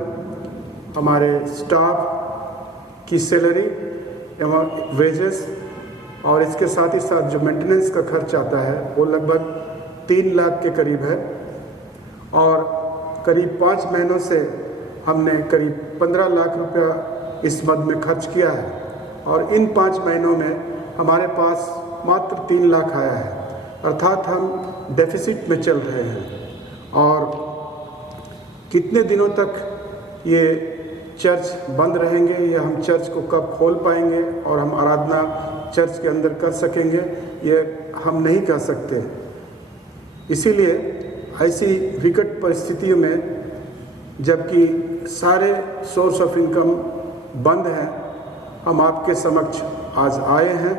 हमारे स्टाफ की सैलरी एवं वेजेस और इसके साथ ही साथ जो मेंटेनेंस का खर्च आता है वो लगभग 3 लाख के करीब है। और करीब 5 महीनों से हमने करीब 15 लाख रुपया इस मद में खर्च किया है और इन 5 महीनों में हमारे पास मात्र 3 लाख आया है, अर्थात हम डेफिसिट में चल रहे हैं। और कितने दिनों तक ये चर्च बंद रहेंगे या हम चर्च को कब खोल पाएंगे और हम आराधना चर्च के अंदर कर सकेंगे, ये हम नहीं कह सकते। इसीलिए ऐसी विकट परिस्थितियों में, जबकि सारे सोर्स ऑफ इनकम बंद हैं, हम आपके समक्ष आज आए हैं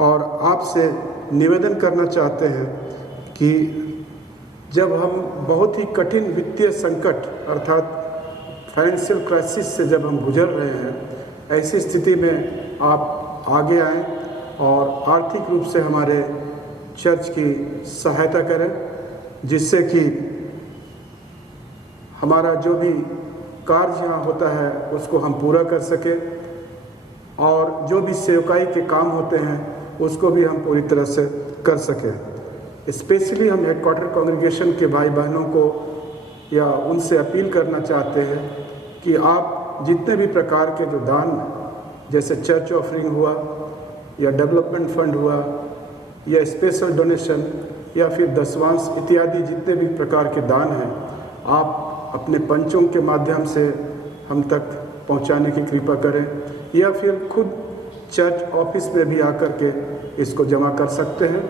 और आपसे निवेदन करना चाहते हैं कि जब हम बहुत ही कठिन वित्तीय संकट अर्थात फाइनेंशियल क्राइसिस से जब हम गुजर रहे हैं, ऐसी स्थिति में आप आगे आएं और आर्थिक रूप से हमारे चर्च की सहायता करें, जिससे कि हमारा जो भी कार्य यहाँ होता है उसको हम पूरा कर सकें और जो भी सेवकाई के काम होते हैं उसको भी हम पूरी तरह से कर सकें। स्पेशली हम हेडक्वार्टर कांग्रेगेशन के भाई बहनों को या उनसे अपील करना चाहते हैं कि आप जितने भी प्रकार के जो दान, जैसे चर्च ऑफरिंग हुआ या डेवलपमेंट फंड हुआ या स्पेशल डोनेशन या फिर दशवांश इत्यादि जितने भी प्रकार के दान हैं, आप अपने पंचों के माध्यम से हम तक पहुंचाने की कृपा करें या फिर खुद चर्च ऑफिस में भी आकर के इसको जमा कर सकते हैं।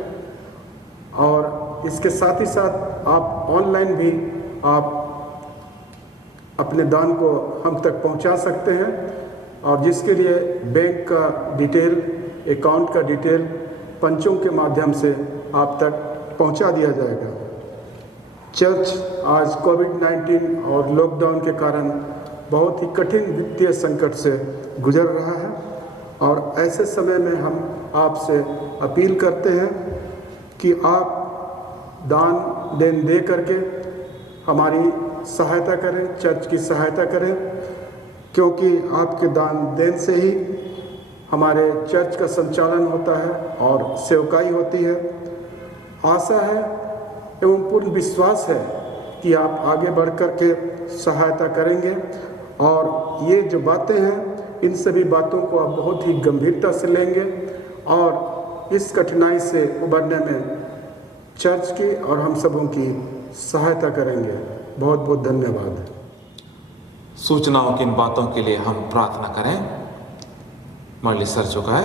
और इसके साथ ही साथ आप ऑनलाइन भी आप अपने दान को हम तक पहुंचा सकते हैं और जिसके लिए बैंक का डिटेल, अकाउंट का डिटेल पंचों के माध्यम से आप तक पहुंचा दिया जाएगा। चर्च आज कोविड-19 और लॉकडाउन के कारण बहुत ही कठिन वित्तीय संकट से गुजर रहा है और ऐसे समय में हम आपसे अपील करते हैं कि आप दान देन दे करके हमारी सहायता करें, चर्च की सहायता करें, क्योंकि आपके दान देन से ही हमारे चर्च का संचालन होता है और सेवकाई होती है। आशा है एवं पूर्ण विश्वास है कि आप आगे बढ़ कर के सहायता करेंगे और ये जो बातें हैं इन सभी बातों को आप बहुत ही गंभीरता से लेंगे और इस कठिनाई से उबरने में चर्च की और हम सबों की सहायता करेंगे। बहुत बहुत धन्यवाद। सूचनाओं की इन बातों के लिए हम प्रार्थना करें। मंडली सर झुकाए।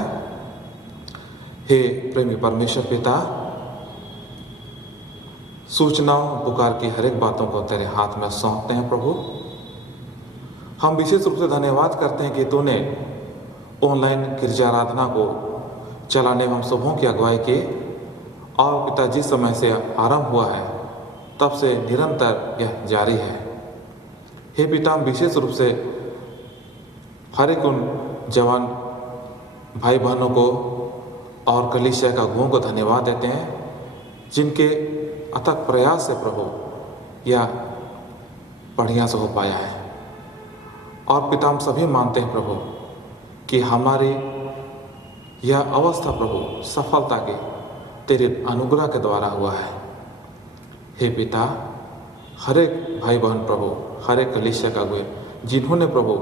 हे प्रेमी परमेश्वर पिता, सूचनाओं पुकार की हर एक बातों को तेरे हाथ में सौंपते हैं प्रभु। हम विशेष रूप से धन्यवाद करते हैं कि तूने ऑनलाइन गिरजा आराधना को चलाने में हम सबों की अगुवाई की और पिता जिस समय से आरंभ हुआ है तब से निरंतर यह जारी है। हे पिता, हम विशेष रूप से हर एक उन जवान भाई बहनों को और कलीसिया का अगुओं को धन्यवाद देते हैं जिनके अथक प्रयास से प्रभु यह बढ़िया से हो पाया है। और पिता, हम सभी मानते हैं प्रभु कि हमारी यह अवस्था प्रभु सफलता के तेरे अनुग्रह के द्वारा हुआ है। हे पिता, हर एक भाई बहन प्रभु, हर एक कलीसिया का अगुए जिन्होंने प्रभु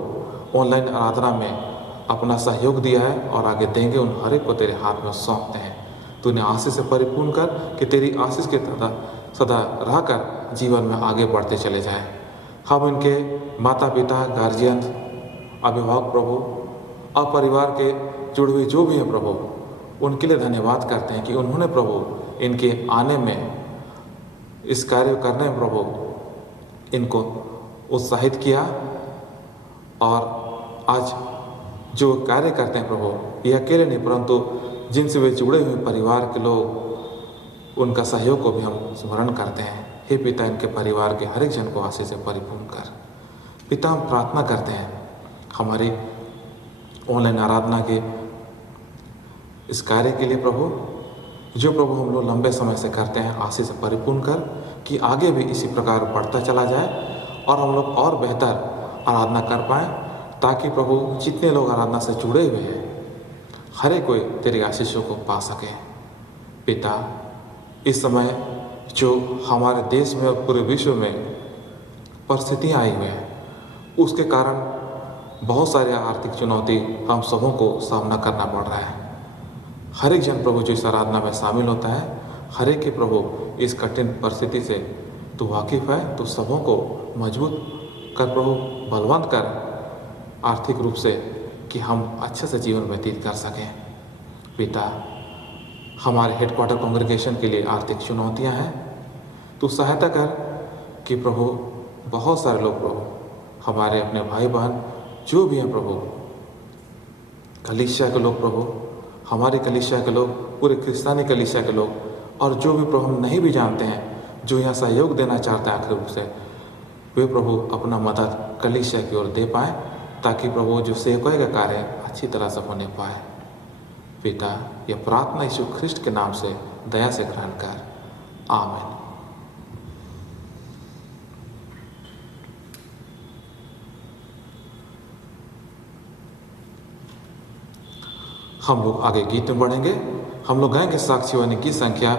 ऑनलाइन आराधना में अपना सहयोग दिया है और आगे देंगे, उन हर एक को तेरे हाथ में सौंपते हैं। तूने आशीष से परिपूर्ण कर कि तेरी आशीष के सदा रहकर जीवन में आगे बढ़ते चले जाएं। हम इनके माता पिता, गार्जियन, अभिभावक प्रभु और परिवार के जुड़े हुए जो भी हैं प्रभु, उनके लिए धन्यवाद करते हैं कि उन्होंने प्रभु इनके आने में, इस कार्य करने में प्रभु इनको उत्साहित किया और आज जो कार्य करते हैं प्रभु, ये अकेले नहीं परंतु जिनसे वे जुड़े हुए परिवार के लोग, उनका सहयोग को भी हम स्मरण करते हैं। हे पिता, इनके परिवार के हर एक जन को आशीष से परिपूर्ण कर। पिता, हम प्रार्थना करते हैं हमारी ऑनलाइन आराधना के इस कार्य के लिए प्रभु, जो प्रभु हम लोग लंबे समय से करते हैं, आशीष से परिपूर्ण कर कि आगे भी इसी प्रकार बढ़ता चला जाए और हम लोग और बेहतर आराधना कर पाएँ, ताकि प्रभु जितने लोग आराधना से जुड़े हुए हैं हर एक कोई तेरी आशीषों को पा सके। पिता, इस समय जो हमारे देश में और पूरे विश्व में परिस्थितियाँ आई हुई हैं, उसके कारण बहुत सारे आर्थिक चुनौती हम सबों को सामना करना पड़ रहा है। हर एक जन प्रभु जो इस आराधना में शामिल होता है, हर एक के प्रभु इस कठिन परिस्थिति से तू वाकिफ़ है, तो सबों को मजबूत कर प्रभु, बलवंत कर आर्थिक रूप से, कि हम अच्छे से जीवन व्यतीत कर सकें। पिता, हमारे हेडक्वार्टर कांग्रेगेशन के लिए आर्थिक चुनौतियां हैं, तू सहायता कर कि प्रभु बहुत सारे लोग प्रभु, हमारे अपने भाई बहन जो भी हैं प्रभु, कलीसिया के लोग प्रभु, हमारी कलीसिया के लोग, पूरे क्रिस्तानी कलीसिया के लोग, और जो भी प्रभु हम नहीं भी जानते हैं, जो यहाँ सहयोग देना चाहते हैं आखिर रूप से, वे प्रभु अपना मदद कलीसिया की ओर दे पाएँ, ताकि प्रभु जो सेवकाई का कार्य अच्छी तरह से होने पाए। पिता, यह प्रार्थना यीशु ख्रिस्ट के नाम से दया से ग्रहण कर, आमीन। हम लोग आगे गीत में बढ़ेंगे। हम लोग गाएंगे साक्षीवाणी की संख्या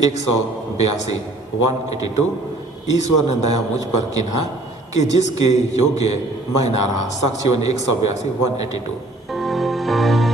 182, 182। ईश्वर ने दया मुझ पर किन्हा कि जिसके योग्य मैं ना रहा। साक्षीवाणी 182, 182। Amen.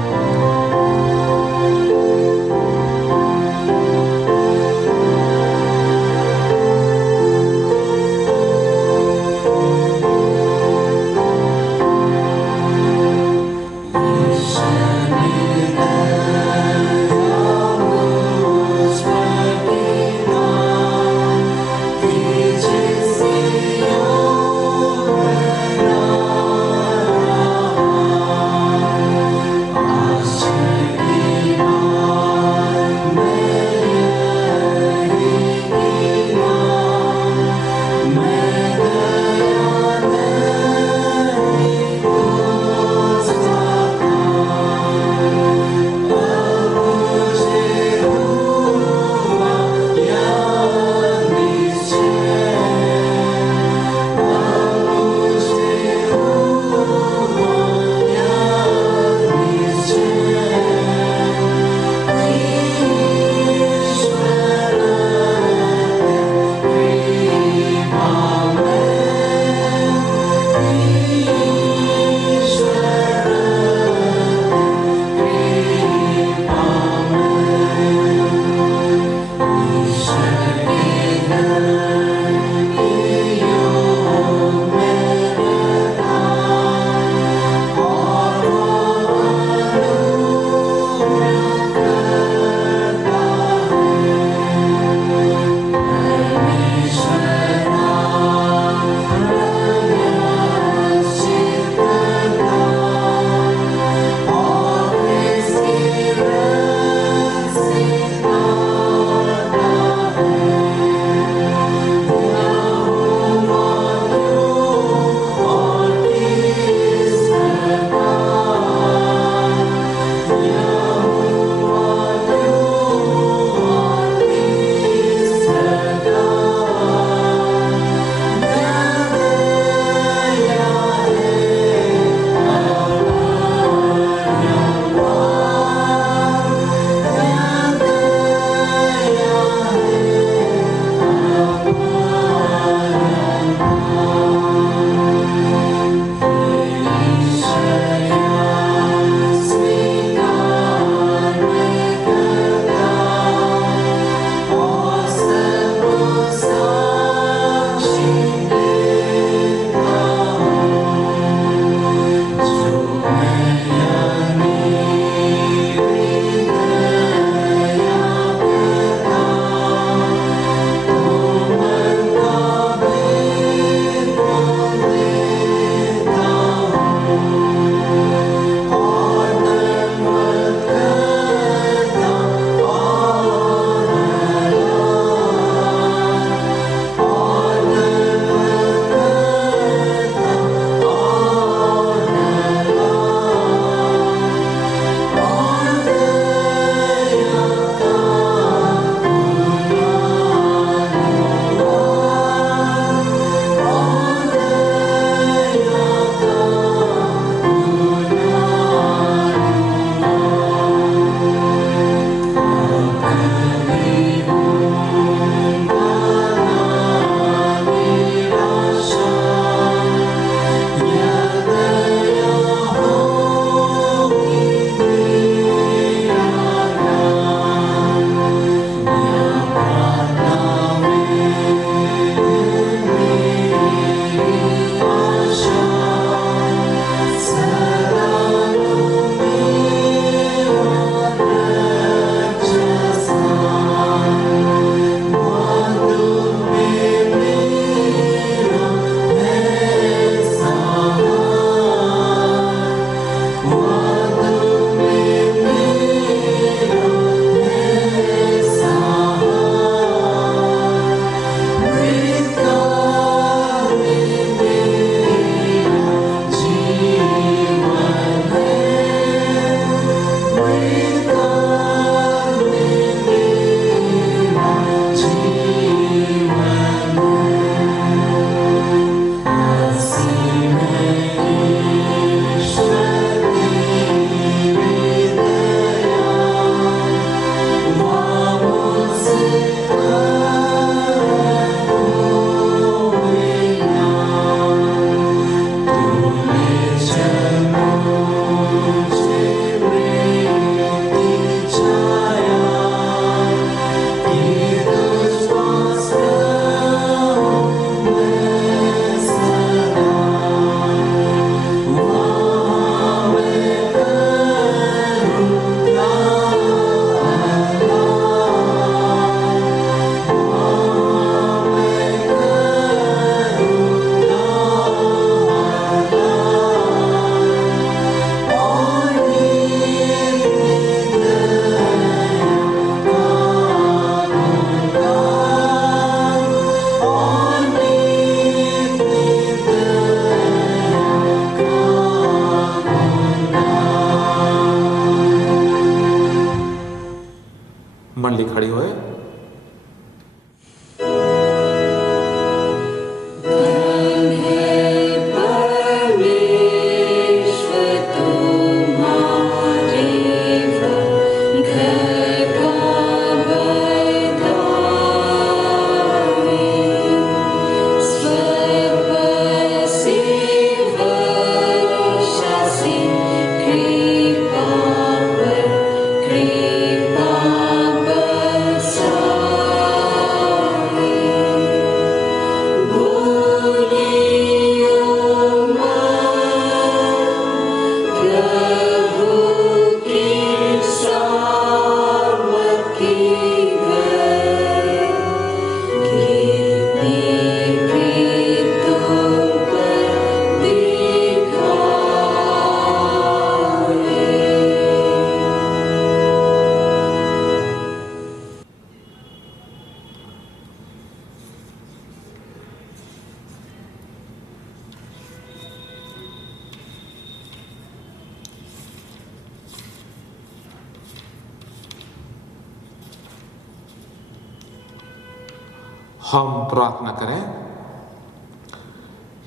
हम प्रार्थना करें।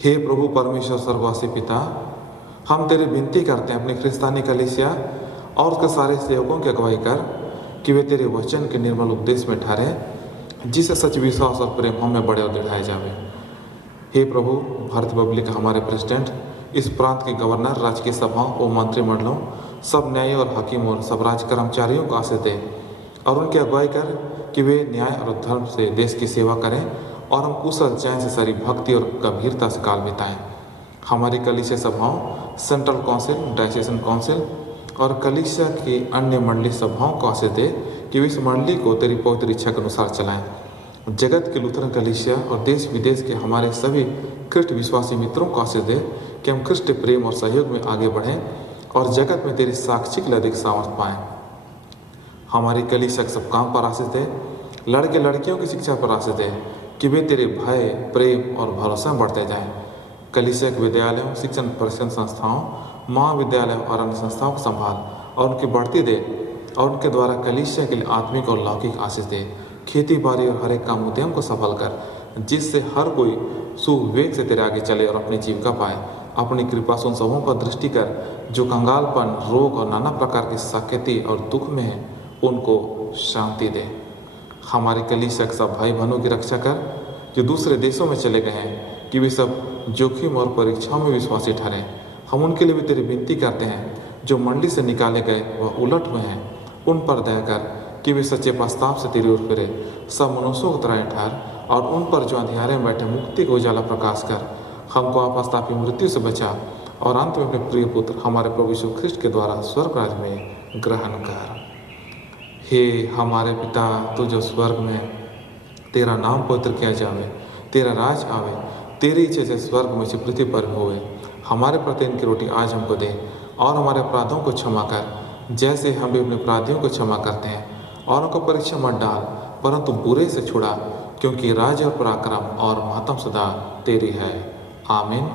हे प्रभु परमेश्वर सर्ववासी पिता, हम तेरी विनती करते हैं अपनी ख्रिस्तानी कलीसिया और उसके सारे सेवकों की अगुवाई कर कि वे तेरे वचन के निर्मल उपदेश में ठहरे, जिससे सच विश्वास और प्रेम हमें बड़े और दृढ़ाए जावे। हे प्रभु, भारत रिपब्लिक के हमारे प्रेसिडेंट, इस प्रांत के गवर्नर, राजकीय सभाओं और मंत्रिमंडलों, सब न्यायी और हकीम और सब राज कर्मचारियों को आशीष दे और उनकी अगुवाई कर कि वे न्याय और धर्म से देश की सेवा करें और हम कुशल चैन से सारी भक्ति और गंभीरता से काल बिताएं। हमारी कलीसिया सभाओं, सेंट्रल काउंसिल, डायसेशन काउंसिल और कलीसिया की अन्य मंडली सभाओं को आशीष दे कि वे इस मंडली को तेरी पवित्र इच्छा के अनुसार चलाएं। जगत के लूथरन कलीसिया और देश विदेश के हमारे सभी ख्रिस्ट विश्वासी मित्रों को आशीष दे कि हम ख्रिस्ट प्रेम और सहयोग में आगे बढ़ें और जगत में तेरी साक्षी के लिए अधिक सामर्थ पाएं। हमारी कलीसिया के सब काम पर आशीष दे, लड़के लड़कियों की शिक्षा पर आशीष दे कि वे तेरे भय, प्रेम और भरोसा में बढ़ते जाएं। कलीसिया के विद्यालयों, शिक्षण प्रशिक्षण संस्थाओं, महाविद्यालयों और अन्य संस्थाओं को संभाल और उनकी बढ़ती दे और उनके द्वारा कलीसिया के लिए आत्मिक और लौकिक आशीष दे। खेती बाड़ी और हर एक काम उद्यम को सफल कर, जिससे हर कोई सुविवेक से तेरे आगे चले और अपनी जीविका पाए। अपनी कृपा से उन सबों पर दृष्टि कर जो कंगालपन, रोग और नाना प्रकार की साकेती और दुख में है, उनको शांति दे। हमारी कलीसिया के सब भाई बहनों की रक्षा कर जो दूसरे देशों में चले गए हैं, कि वे सब जोखिम और परीक्षाओं में विश्वासी ठहरें। हम उनके लिए भी तेरी विनती करते हैं जो मंडली से निकाले गए व उलट हुए हैं, उन पर दया कर कि वे सच्चे प्रस्ताव से तेरी ओर फिरे। सब मनुष्यों को तरह ठहर और उन पर जो अंधियारे में बैठे मुक्ति को उजाला प्रकाश कर। हमको आपस्तापी मृत्यु से बचा और अंत में अपने प्रिय पुत्र हमारे प्रभु यीशु ख्रिस्ट के द्वारा स्वर्ग राज्य में ग्रहण कर। हे हमारे पिता, तू जो स्वर्ग में, तेरा नाम पवित्र किया जावे, तेरा राज आवे, तेरी इच्छा से स्वर्ग में से पृथ्वी पर होवे। हमारे प्रतिदिन की रोटी आज हमको दे और हमारे अपराधों को क्षमा कर, जैसे हम भी अपने अपराधियों को क्षमा करते हैं। और उनको परीक्षा मत डाल, परंतु बुरे से छुड़ा, क्योंकि राज्य और पराक्रम और महत्व सदा तेरी है। आमीन।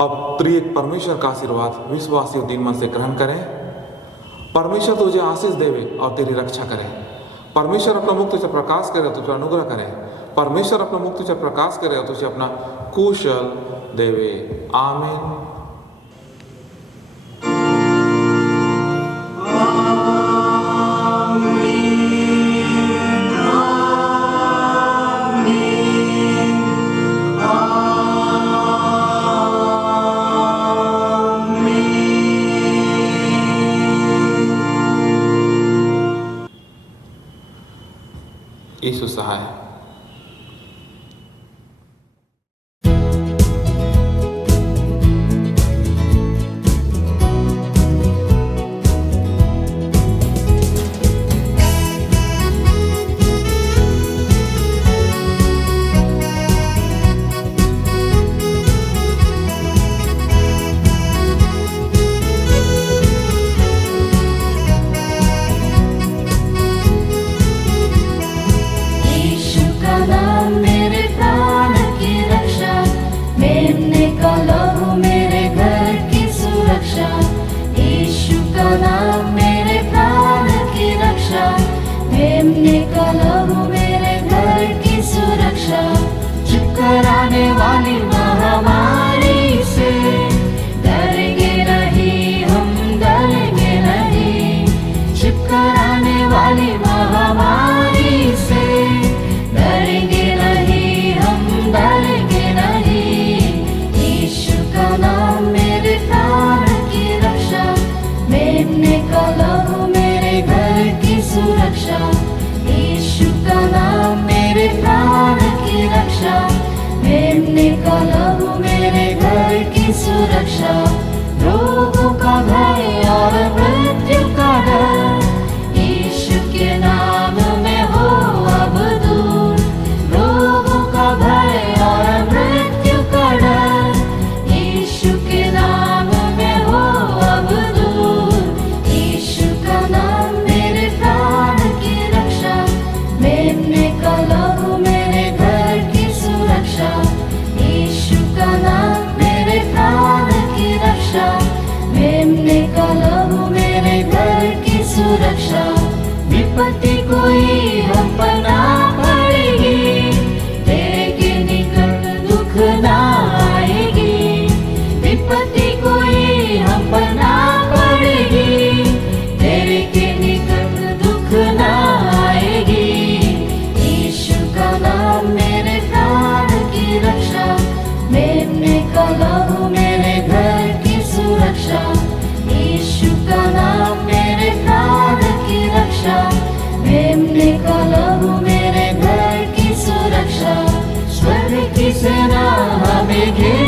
अब त्रिएक परमेश्वर का आशीर्वाद विश्वासी और दीन मन से ग्रहण करें। परमेश्वर तुझे आशीष देवे और तेरी रक्षा करे। परमेश्वर अपना मुख तुझे प्रकाश करे और तुझे अनुग्रह करे। परमेश्वर अपना मुख तुझे प्रकाश करे और तुझे अपना कुशल देवे। आमीन। यीशु सहाय। कराने वाली महामारी से डरेंगे नहीं, हम डरेंगे नहीं। छिपकराने वाली महामारी से डरेंगे नहीं, हम डरेंगे नहीं। यीशु का नाम मेरे प्राण की रक्षा, मेमने का लहू मेरे घर की सुरक्षा। यीशु का नाम मेरे प्राण की रक्षा, मेमने का लहू मेरे घर की सुरक्षा। रोगों का भय और मृत्यु का डर यीशु के नाम में हो अब दूर। रोगों का भय और मृत्यु का डर यीशु के नाम में हो अब दूर। यीशु का नाम मेरे प्राण की रक्षा, मेमने का लहू मेरे घर की सेना हमें घेरे